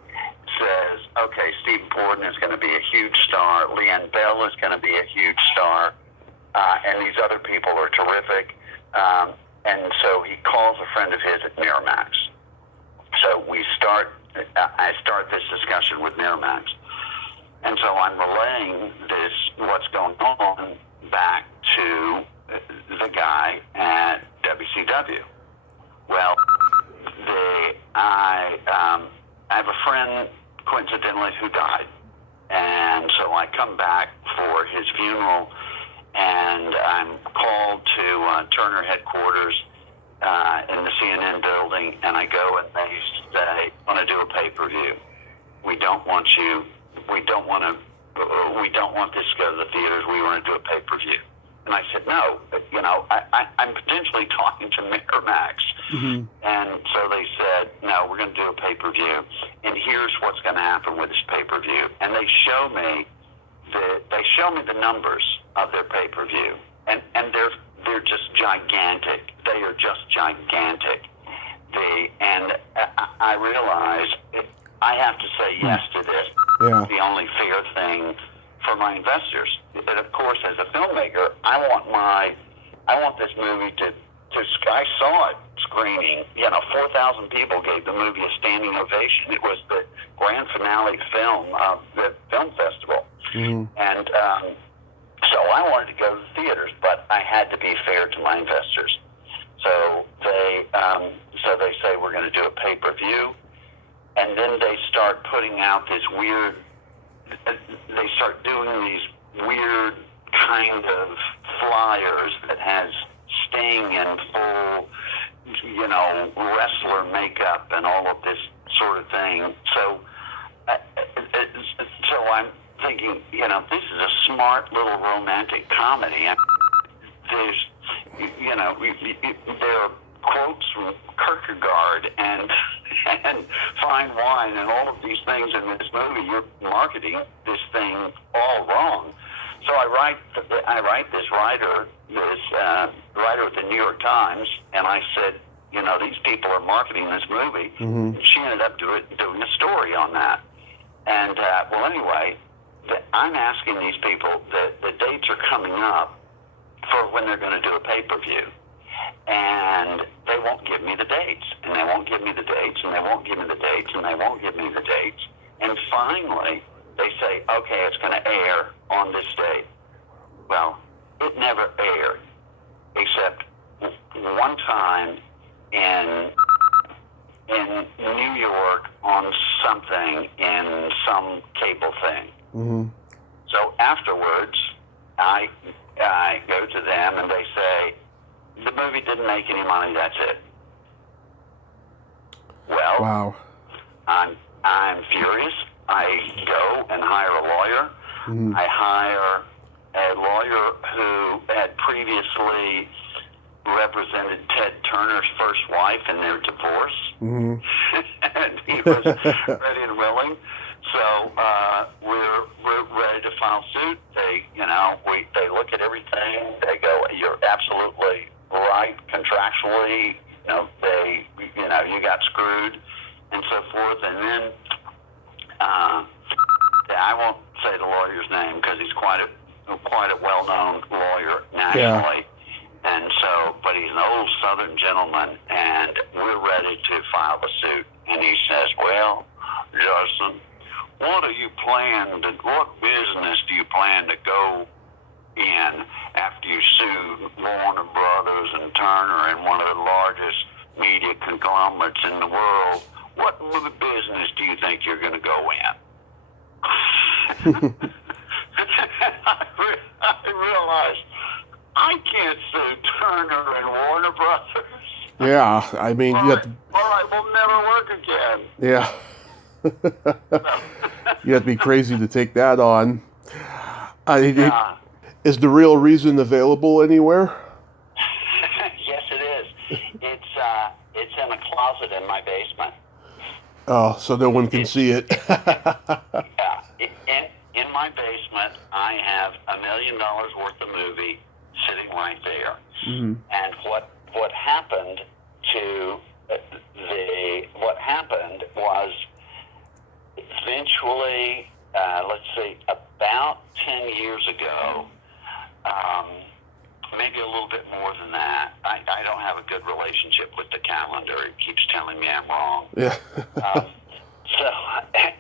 Says, okay, Steve Borden is going to be a huge star. Leanne Bell is going to be a huge star. And these other people are terrific. And so he calls a friend of his at Miramax. So I start this discussion with Miramax. And so I'm relaying what's going on, back to the guy at WCW. Well, I have a friend, coincidentally, who died. And so I come back for his funeral, and I'm called to Turner headquarters in the CNN building, and I go and they say, want to do a pay-per-view. We don't want this to go to the theaters. We want to do a pay-per-view. And I said, no, I'm potentially talking to Miramax. Mm-hmm. And so they said, no, we're going to do a pay-per-view. And here's what's going to happen with this pay-per-view. And they show me the numbers of their pay-per-view. And they're just gigantic. They are just gigantic. I realize I have to say yes to this. Yeah. The only fair thing for my investors. And of course, as a filmmaker, I want this movie to I saw it screening. 4,000 people gave the movie a standing ovation. It was the grand finale film of the film festival. Mm-hmm. And so I wanted to go to the theaters, but I had to be fair to my investors. So they say we're going to do a pay-per-view, and then they start putting out this weird. They start doing these weird kind of flyers that has Sting in full, wrestler makeup and all of this sort of thing. So I'm thinking, this is a smart little romantic comedy. There's, there are quotes from Kierkegaard and and fine wine and all of these things in this movie. You're marketing this thing all wrong. So I write this writer at the New York Times, and I said, you know, these people are marketing this movie. Mm-hmm. She ended up doing a story on that. And, well, anyway, I'm asking these people, the dates are coming up for when they're going to do a pay-per-view. And they won't give me the dates, and they won't give me the dates, and they won't give me the dates, and they won't give me the dates. And finally, they say, okay, it's going to air on this date. Well, it never aired, except one time in New York on something, in some cable thing. Mm-hmm. So afterwards, I go to them, and they say, the movie didn't make any money, that's it. Well, Wow. I'm furious. I go and hire a lawyer. Mm-hmm. I hire a lawyer who had previously represented Ted Turner's first wife in their divorce. Mm-hmm. And he was ready and willing. So we're ready to file suit. They look at everything. They go, you're absolutely right contractually. You got screwed, and so forth. And then I won't say the lawyer's name because he's quite a well-known lawyer nationally. Yeah. And so, but he's an old Southern gentleman, and we're ready to file a suit. And he says, well, Judson, what business do you plan to go in after you sue Warner Brothers and Turner and one of the largest media conglomerates in the world? What business do you think you're going to go in? I realized I can't sue Turner and Warner Brothers. Yeah, I mean, or I will never work again. Yeah. You have to be crazy to take that on. Yeah. Is the real reason available anywhere? Yes, it is. It's in a closet in my basement. Oh, so no one can see it. Yeah. In my basement, I have $1 million worth of movie sitting right there. Mm-hmm. And what happened was eventually, about 10 years ago, maybe a little bit more than that. I don't have a good relationship with the calendar. It keeps telling me I'm wrong. Yeah.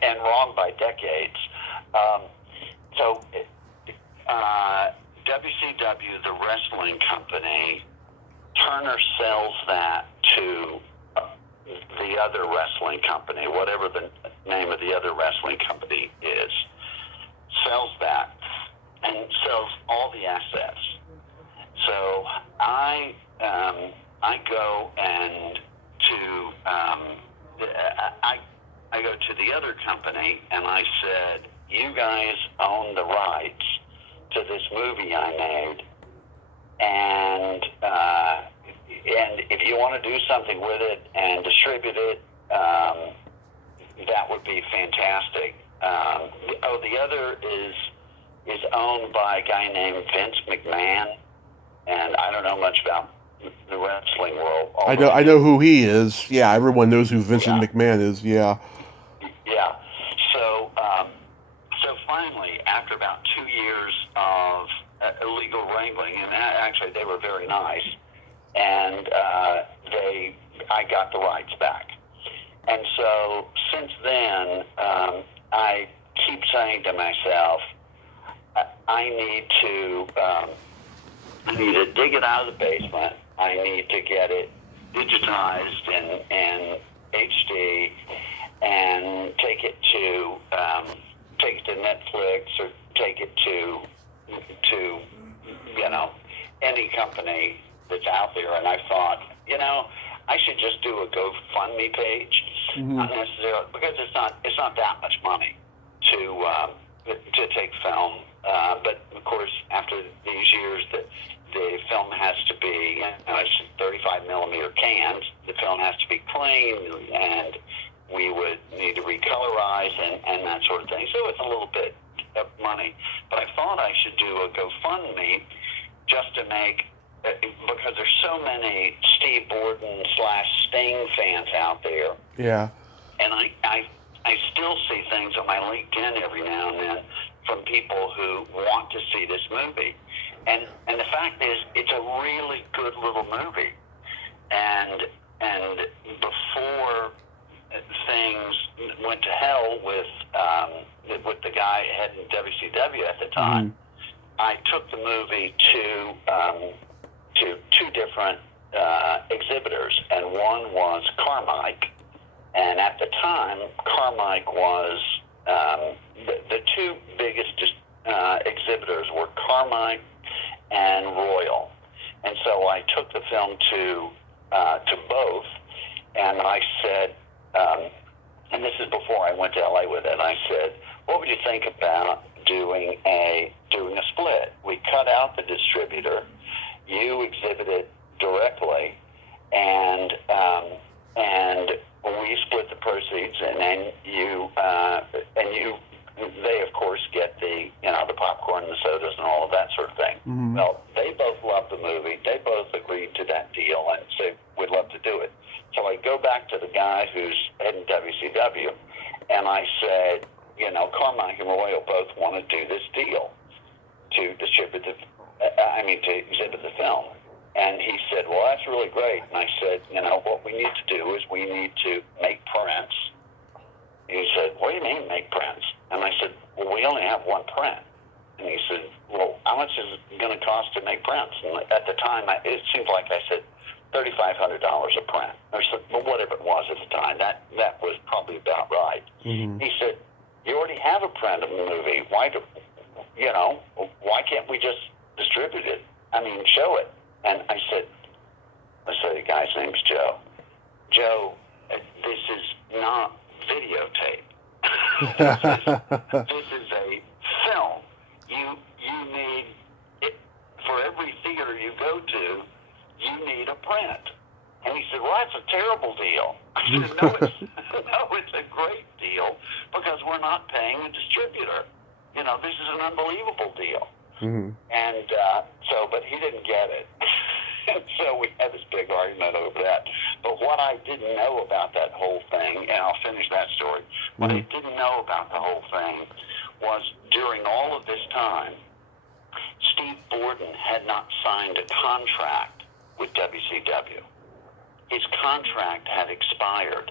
And wrong by decades. WCW, the wrestling company, Turner sells that to the other wrestling company, whatever the name of the other wrestling company is, sells that and sells all the assets. So I go and I go to the other company and I said, you guys own the rights to this movie I made, and if you want to do something with it and distribute it, that would be fantastic. The other is owned by a guy named Vince McMahon, and I don't know much about the wrestling world. I know who he is. Yeah, everyone knows who Vincent McMahon is. Yeah. Yeah. So finally, after about 2 years of illegal wrangling, and actually they were very nice, and I got the rights back. And so since then, I keep saying to myself, I need to dig it out of the basement. I need to get it digitized in HD and take it to Netflix or take it to any company that's out there. And I thought, I should just do a GoFundMe page, not necessarily because it's not that much money to take film. But of course, after these years, the film has to be, it's 35 millimeter cans. The film has to be clean, and we would need to recolorize and that sort of thing. So it's a little bit of money. But I thought I should do a GoFundMe just to make, because there's so many Steve Borden / Sting fans out there. Yeah. And I still see things on my LinkedIn every now and then from people who want to see this movie. And the fact is, it's a really good little movie. And before things went to hell with the guy heading WCW at the time, I took the movie to two different exhibitors, and one was Carmike. And at the time, Carmike was the two biggest exhibitors were Carmike and Royal. And so I took the film to both, and I said, and this is before I went to LA with it, I said, what would you think about doing a split? We cut out the distributor, you exhibited directly, and we split the proceeds, and then they of course get the popcorn and the sodas and all of that sort of thing. Mm-hmm. Well, they both loved the movie. They both agreed to that deal and said we'd love to do it. So I go back to the guy who's heading WCW, and I said, Carmike and Royal both want to do this deal to to exhibit the film. And he said, well, that's really great. And I said, what we need to do is we need to make prints. He said, what do you mean make prints? And I said, well, we only have one print. And he said, well, how much is it going to cost to make prints? And at the time, it seemed like I said $3,500 a print. Or whatever it was at the time. That was probably about right. Mm-hmm. He said, you already have a print of the movie. Why can't we just distribute it? Show it. And I said, the guy's name's Joe. Joe, this is not videotape. this is a film. You need it for every theater you go to. You need a print. And he said, well, that's a terrible deal. I said, no, it's a great deal because we're not paying a distributor. This is an unbelievable deal. Mm-hmm. And but he didn't get it. And so we had this big argument over that. But what I didn't know about that whole thing, and I'll finish that story, what I didn't know about the whole thing was during all of this time, Steve Borden had not signed a contract with WCW. His contract had expired.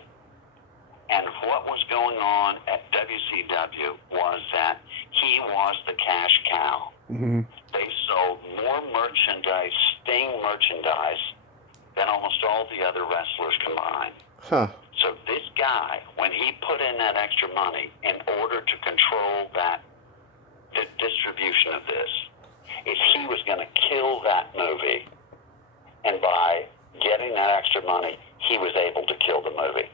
And what was going on at WCW was that he was the cash cow. Mm-hmm. They sold more merchandise, Sting merchandise, than almost all the other wrestlers combined. Huh. So this guy, when he put in that extra money in order to control the distribution of this, is he was going to kill that movie. And by getting that extra money, he was able to kill the movie.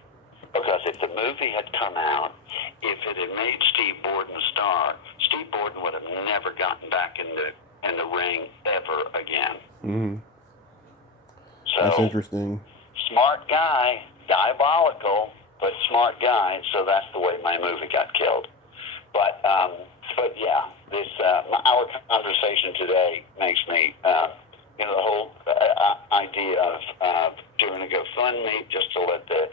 Because if the movie had come out, if it had made Steve Borden a star, Steve Borden would have never gotten back in the ring ever again. Mm-hmm. So, that's interesting. Smart guy, diabolical, but smart guy. So that's the way my movie got killed. But yeah, this our conversation today makes me, the whole idea of doing a GoFundMe just to let the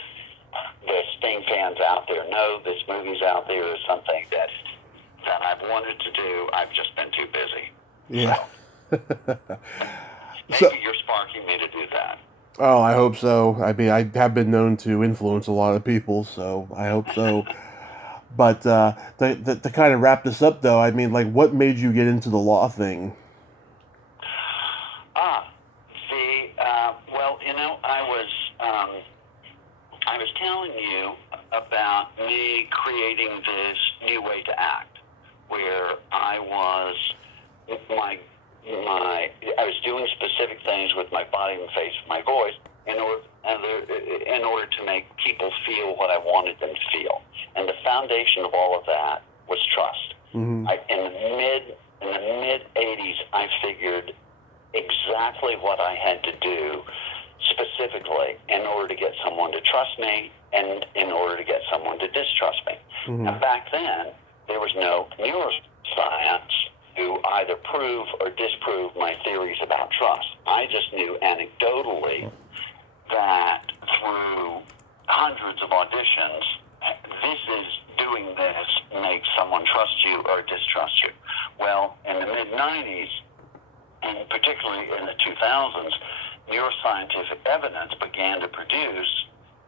Sting fans out there know this movie's out there is something that I've wanted to do. I've just been too busy. Yeah. So, maybe you're sparking me to do that. Oh, I hope so. I have been known to influence a lot of people, so I hope so. But to kind of wrap this up, though, what made you get into the law thing? I was telling you about me creating this new way to act, where I was doing specific things with my body and face, my voice, in order to make people feel what I wanted them to feel. And the foundation of all of that was trust. Mm-hmm. In the mid 80s, I figured exactly what I had to do, specifically specifically in order to get someone to trust me and in order to get someone to distrust me. Mm-hmm. And back then, there was no neuroscience to either prove or disprove my theories about trust. I just knew anecdotally that through hundreds of auditions, doing this makes someone trust you or distrust you. Well, in the mid-90s, and particularly in the 2000s, neuroscientific evidence began to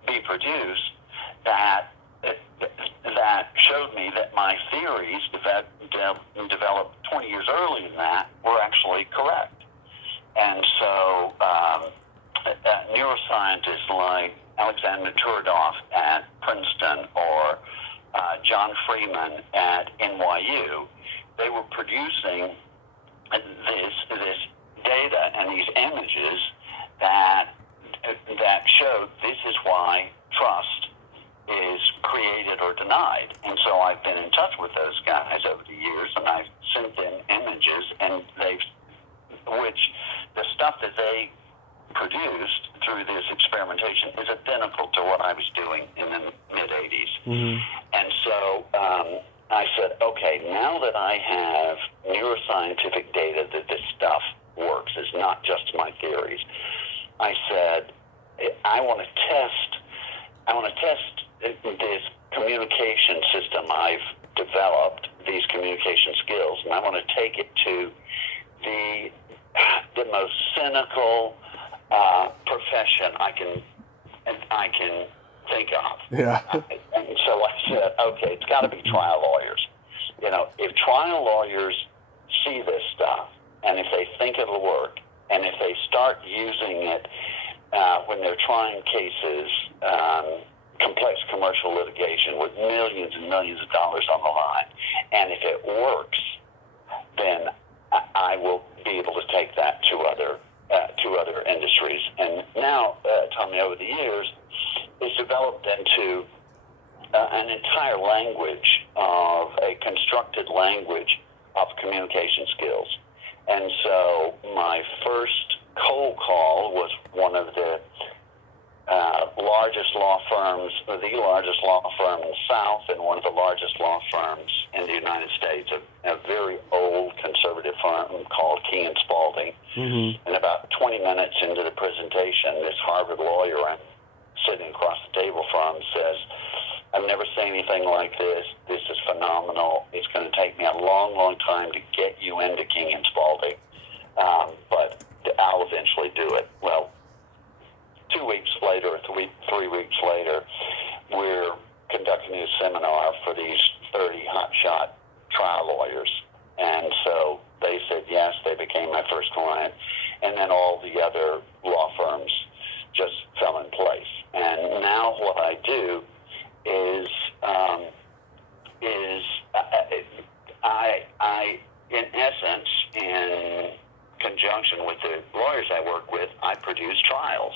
be produced that showed me that my theories developed 20 years earlier than that were actually correct. And so neuroscientists like Alexander Turadoff at Princeton or John Freeman at NYU, they were producing this data and these images that showed this is why trust is created or denied. And so I've been in touch with those guys over the years, and I've sent them images, and which the stuff that they produced through this experimentation is identical to what I was doing in the mid-'80s. Mm-hmm. And so I said, okay, now that I have neuroscientific data that this stuff works, it's not just my theories, I said, I want to test this communication system I've developed, these communication skills, and I want to take it to the most cynical profession I can think of. Yeah. And so I said, okay, it's got to be trial lawyers. You know, if trial lawyers see this stuff, and if they think it'll work, and if they start using it when they're trying cases, complex commercial litigation with millions and millions of dollars on the line, and if it works, then I will be able to take that to other industries. And now, Tommy, over the years, it's developed into an entire language of a constructed language of communication skills. And so my first cold call was one of the largest law firms, or the largest law firm in the South, and one of the largest law firms in the United States, a very old conservative firm called King and Spalding. Mm-hmm. And about 20 minutes into the presentation, this Harvard lawyer I'm sitting across the table from says, I've never seen anything like this. This is phenomenal. It's going to take me a long, long time to get you into King and Spalding, but I'll eventually do it. Well, 2 weeks later, or 3 weeks later, we're conducting a seminar for these 30 hotshot trial lawyers. And so they said yes, they became my first client. And then all the other law firms just fell in place. And now what I do is I in essence, in conjunction with the lawyers I work with, I produce trials.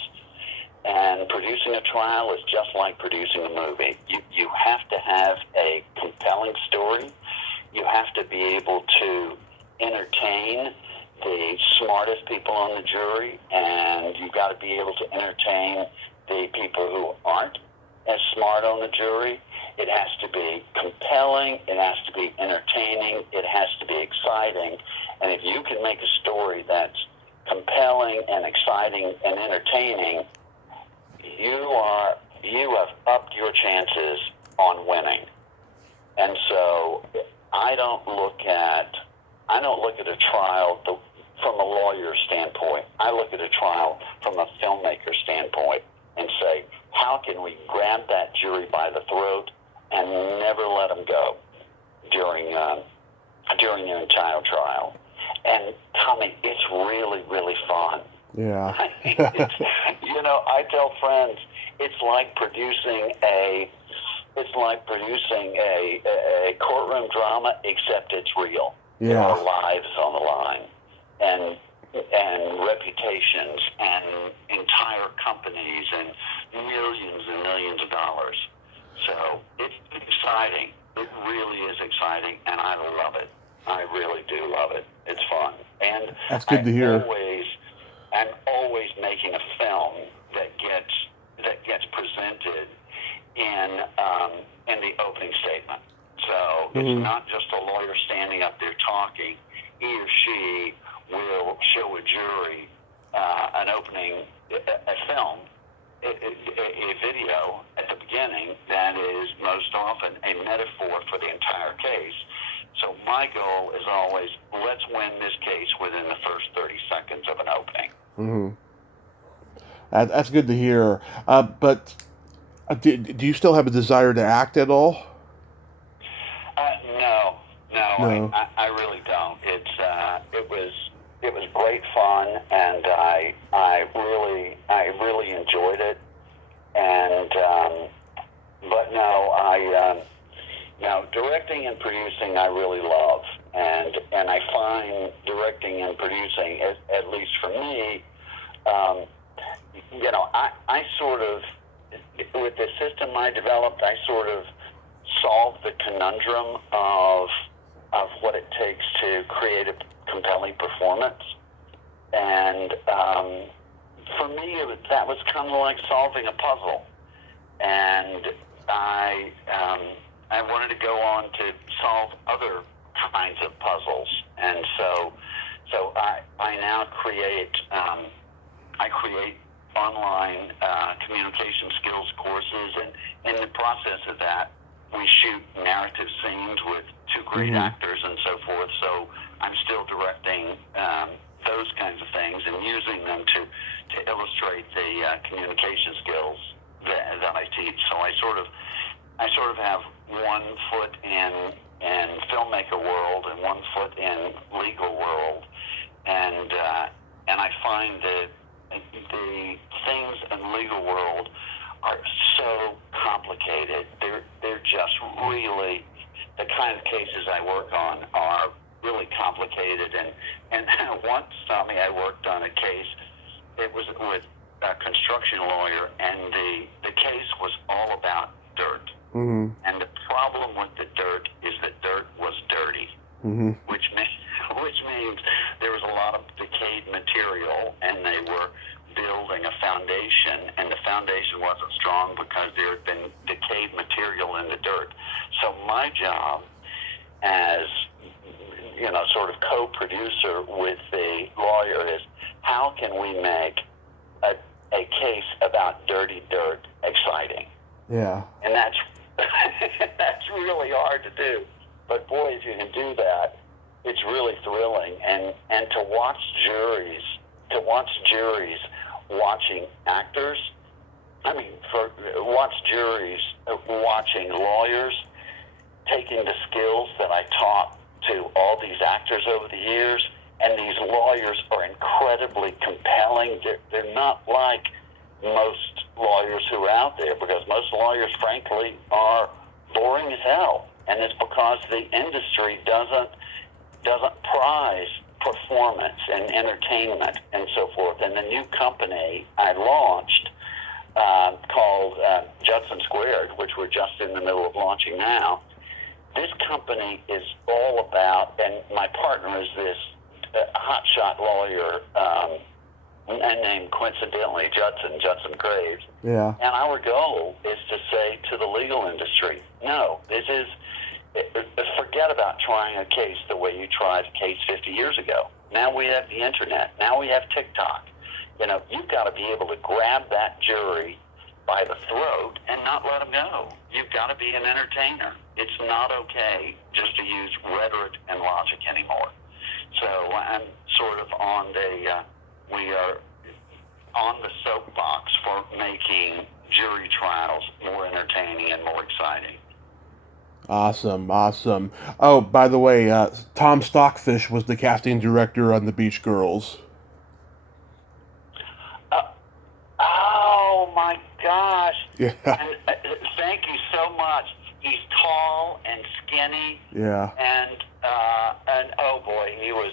And producing a trial is just like producing a movie. You have to have a compelling story. You have to be able to entertain the smartest people on the jury, and you've got to be able to entertain the people who aren't as smart on the jury. It has to be compelling. It has to be entertaining. It has to be exciting. And if you can make a story that's compelling and exciting and entertaining, you have upped your chances on winning. And so I don't look at a trial from a lawyer's standpoint. I look at a trial from a filmmaker standpoint and say, how can we grab that jury by the throat and never let them go during their entire trial? And Tommy, it's really, really fun. Yeah. I tell friends, it's like producing a courtroom drama, except it's real. Yeah. There are lives on the line, and reputations, and entire companies, and millions of dollars. So it's exciting. It really is exciting, and I love it. I really do love it. It's fun, and that's good to hear. I'm always making a film that presented in the opening statement. So it's not just a lawyer standing up there talking. He or she will show a jury an opening, a film, a video at the beginning that is most often a metaphor for the entire case. So my goal is always, let's win this case within the first 30 seconds of an opening. That's good to hear. But do you still have a desire to act at all? No. I really don't. It was great fun, and I really enjoyed it. And but no, directing and producing I really love, and I find directing and producing, at least for me, I sort of, with the system I developed, I sort of solved the conundrum of what it takes to create a compelling performance. And for me, that was kind of like solving a puzzle. And I wanted to go on to solve other kinds of puzzles. And so I now create online communication skills courses, and in the process of that, we shoot narrative scenes with two great actors and so forth. So I'm still directing those kinds of things and using them to illustrate the communication skills that I teach. So I sort of have one foot in filmmaker world and one foot in legal world, and I find that the things in legal world are so complicated. They're just really, the kind of cases I work on are really complicated. And once, Tommy, I worked on a case. It was with a construction lawyer, and the case was all about dirt. And the problem with the dirt is that dirt was dirty, which means there was a lot of decayed material, and they were building a foundation, and the foundation wasn't strong because there had been decayed material in the dirt. So my job as, sort of co-producer with the lawyer is, how can we make a case about dirty dirt exciting? Yeah. And that's that's really hard to do. But boy, if you can do that, it's really thrilling. And to watch juries watching actors, watch juries watching lawyers, taking the skills that I taught to all these actors over the years, and these lawyers are incredibly compelling. They're not like most lawyers who are out there, because most lawyers, frankly, are boring as hell, and it's because the industry doesn't prize performance and entertainment and so forth. And the new company I launched called Judson Squared, which we're just in the middle of launching now, this company is all about, and my partner is this hotshot lawyer named, coincidentally, Judson Graves. Yeah. And our goal is to say to the legal industry, no, forget about trying a case the way you tried a case 50 years ago. Now we have the internet. Now we have TikTok. You've got to be able to grab that jury by the throat and not let them go. You've got to be an entertainer. It's not okay just to use rhetoric and logic anymore. So I'm sort of we are on the soapbox for making jury trials more entertaining and more exciting. Awesome. Oh, by the way, Tom Stockfish was the casting director on The Beach Girls. Oh my gosh! Yeah. And, thank you so much. He's tall and skinny. Yeah. And oh boy, he was.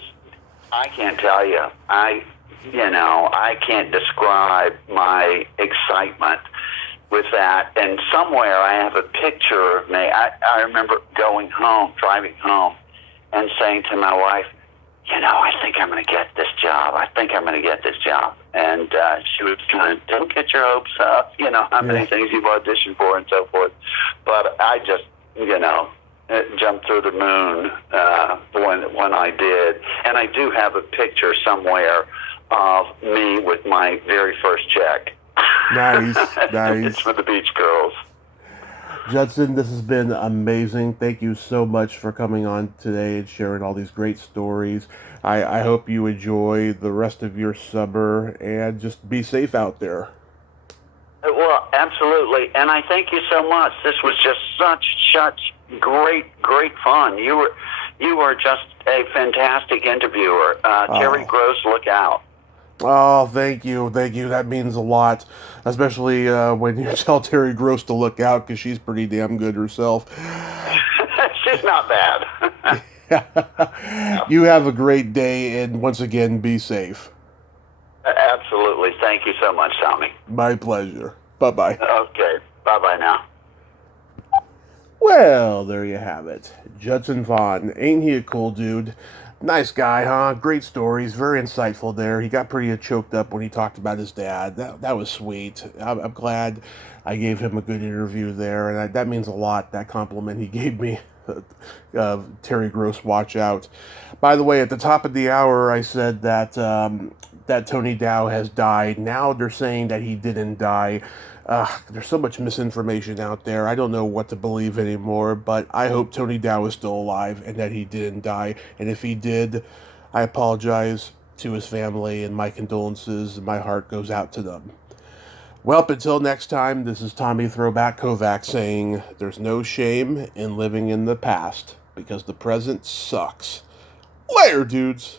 I can't tell you. I can't describe my excitement with that. And somewhere I have a picture of me. I remember driving home, and saying to my wife, I think I'm going to get this job. I think I'm going to get this job. And she was kind of, don't get your hopes up, how many things you've auditioned for and so forth. But I just, jumped through the moon when I did. And I do have a picture somewhere of me with my very first check. Nice. It's for the Beach Girls. Judson, this has been amazing. Thank you so much for coming on today and sharing all these great stories. I hope you enjoy the rest of your summer and just be safe out there. Well, absolutely. And I thank you so much. This was just such great fun. You were just a fantastic interviewer. Terry Gross, look out. Oh, thank you. That means a lot, especially when you tell Terry Gross to look out, because she's pretty damn good herself. She's not bad. You have a great day, and once again, be safe. Absolutely. Thank you so much, Tommy. My pleasure. Bye-bye. Okay. Bye-bye now. Well, there you have it. Judson Vaughn. Ain't he a cool dude? Nice guy, huh? Great stories. Very insightful there. He got pretty choked up when he talked about his dad. That was sweet. I'm glad I gave him a good interview there, and that means a lot, that compliment he gave me. Terry Gross, watch out. By the way, at the top of the hour, I said that that Tony Dow has died. Now they're saying that he didn't die. There's so much misinformation out there. I don't know what to believe anymore, but I hope Tony Dow is still alive and that he didn't die. And if he did, I apologize to his family, and my condolences, and my heart goes out to them. Well, until next time, this is Tommy Throwback Kovac saying there's no shame in living in the past, because the present sucks. Later, dudes!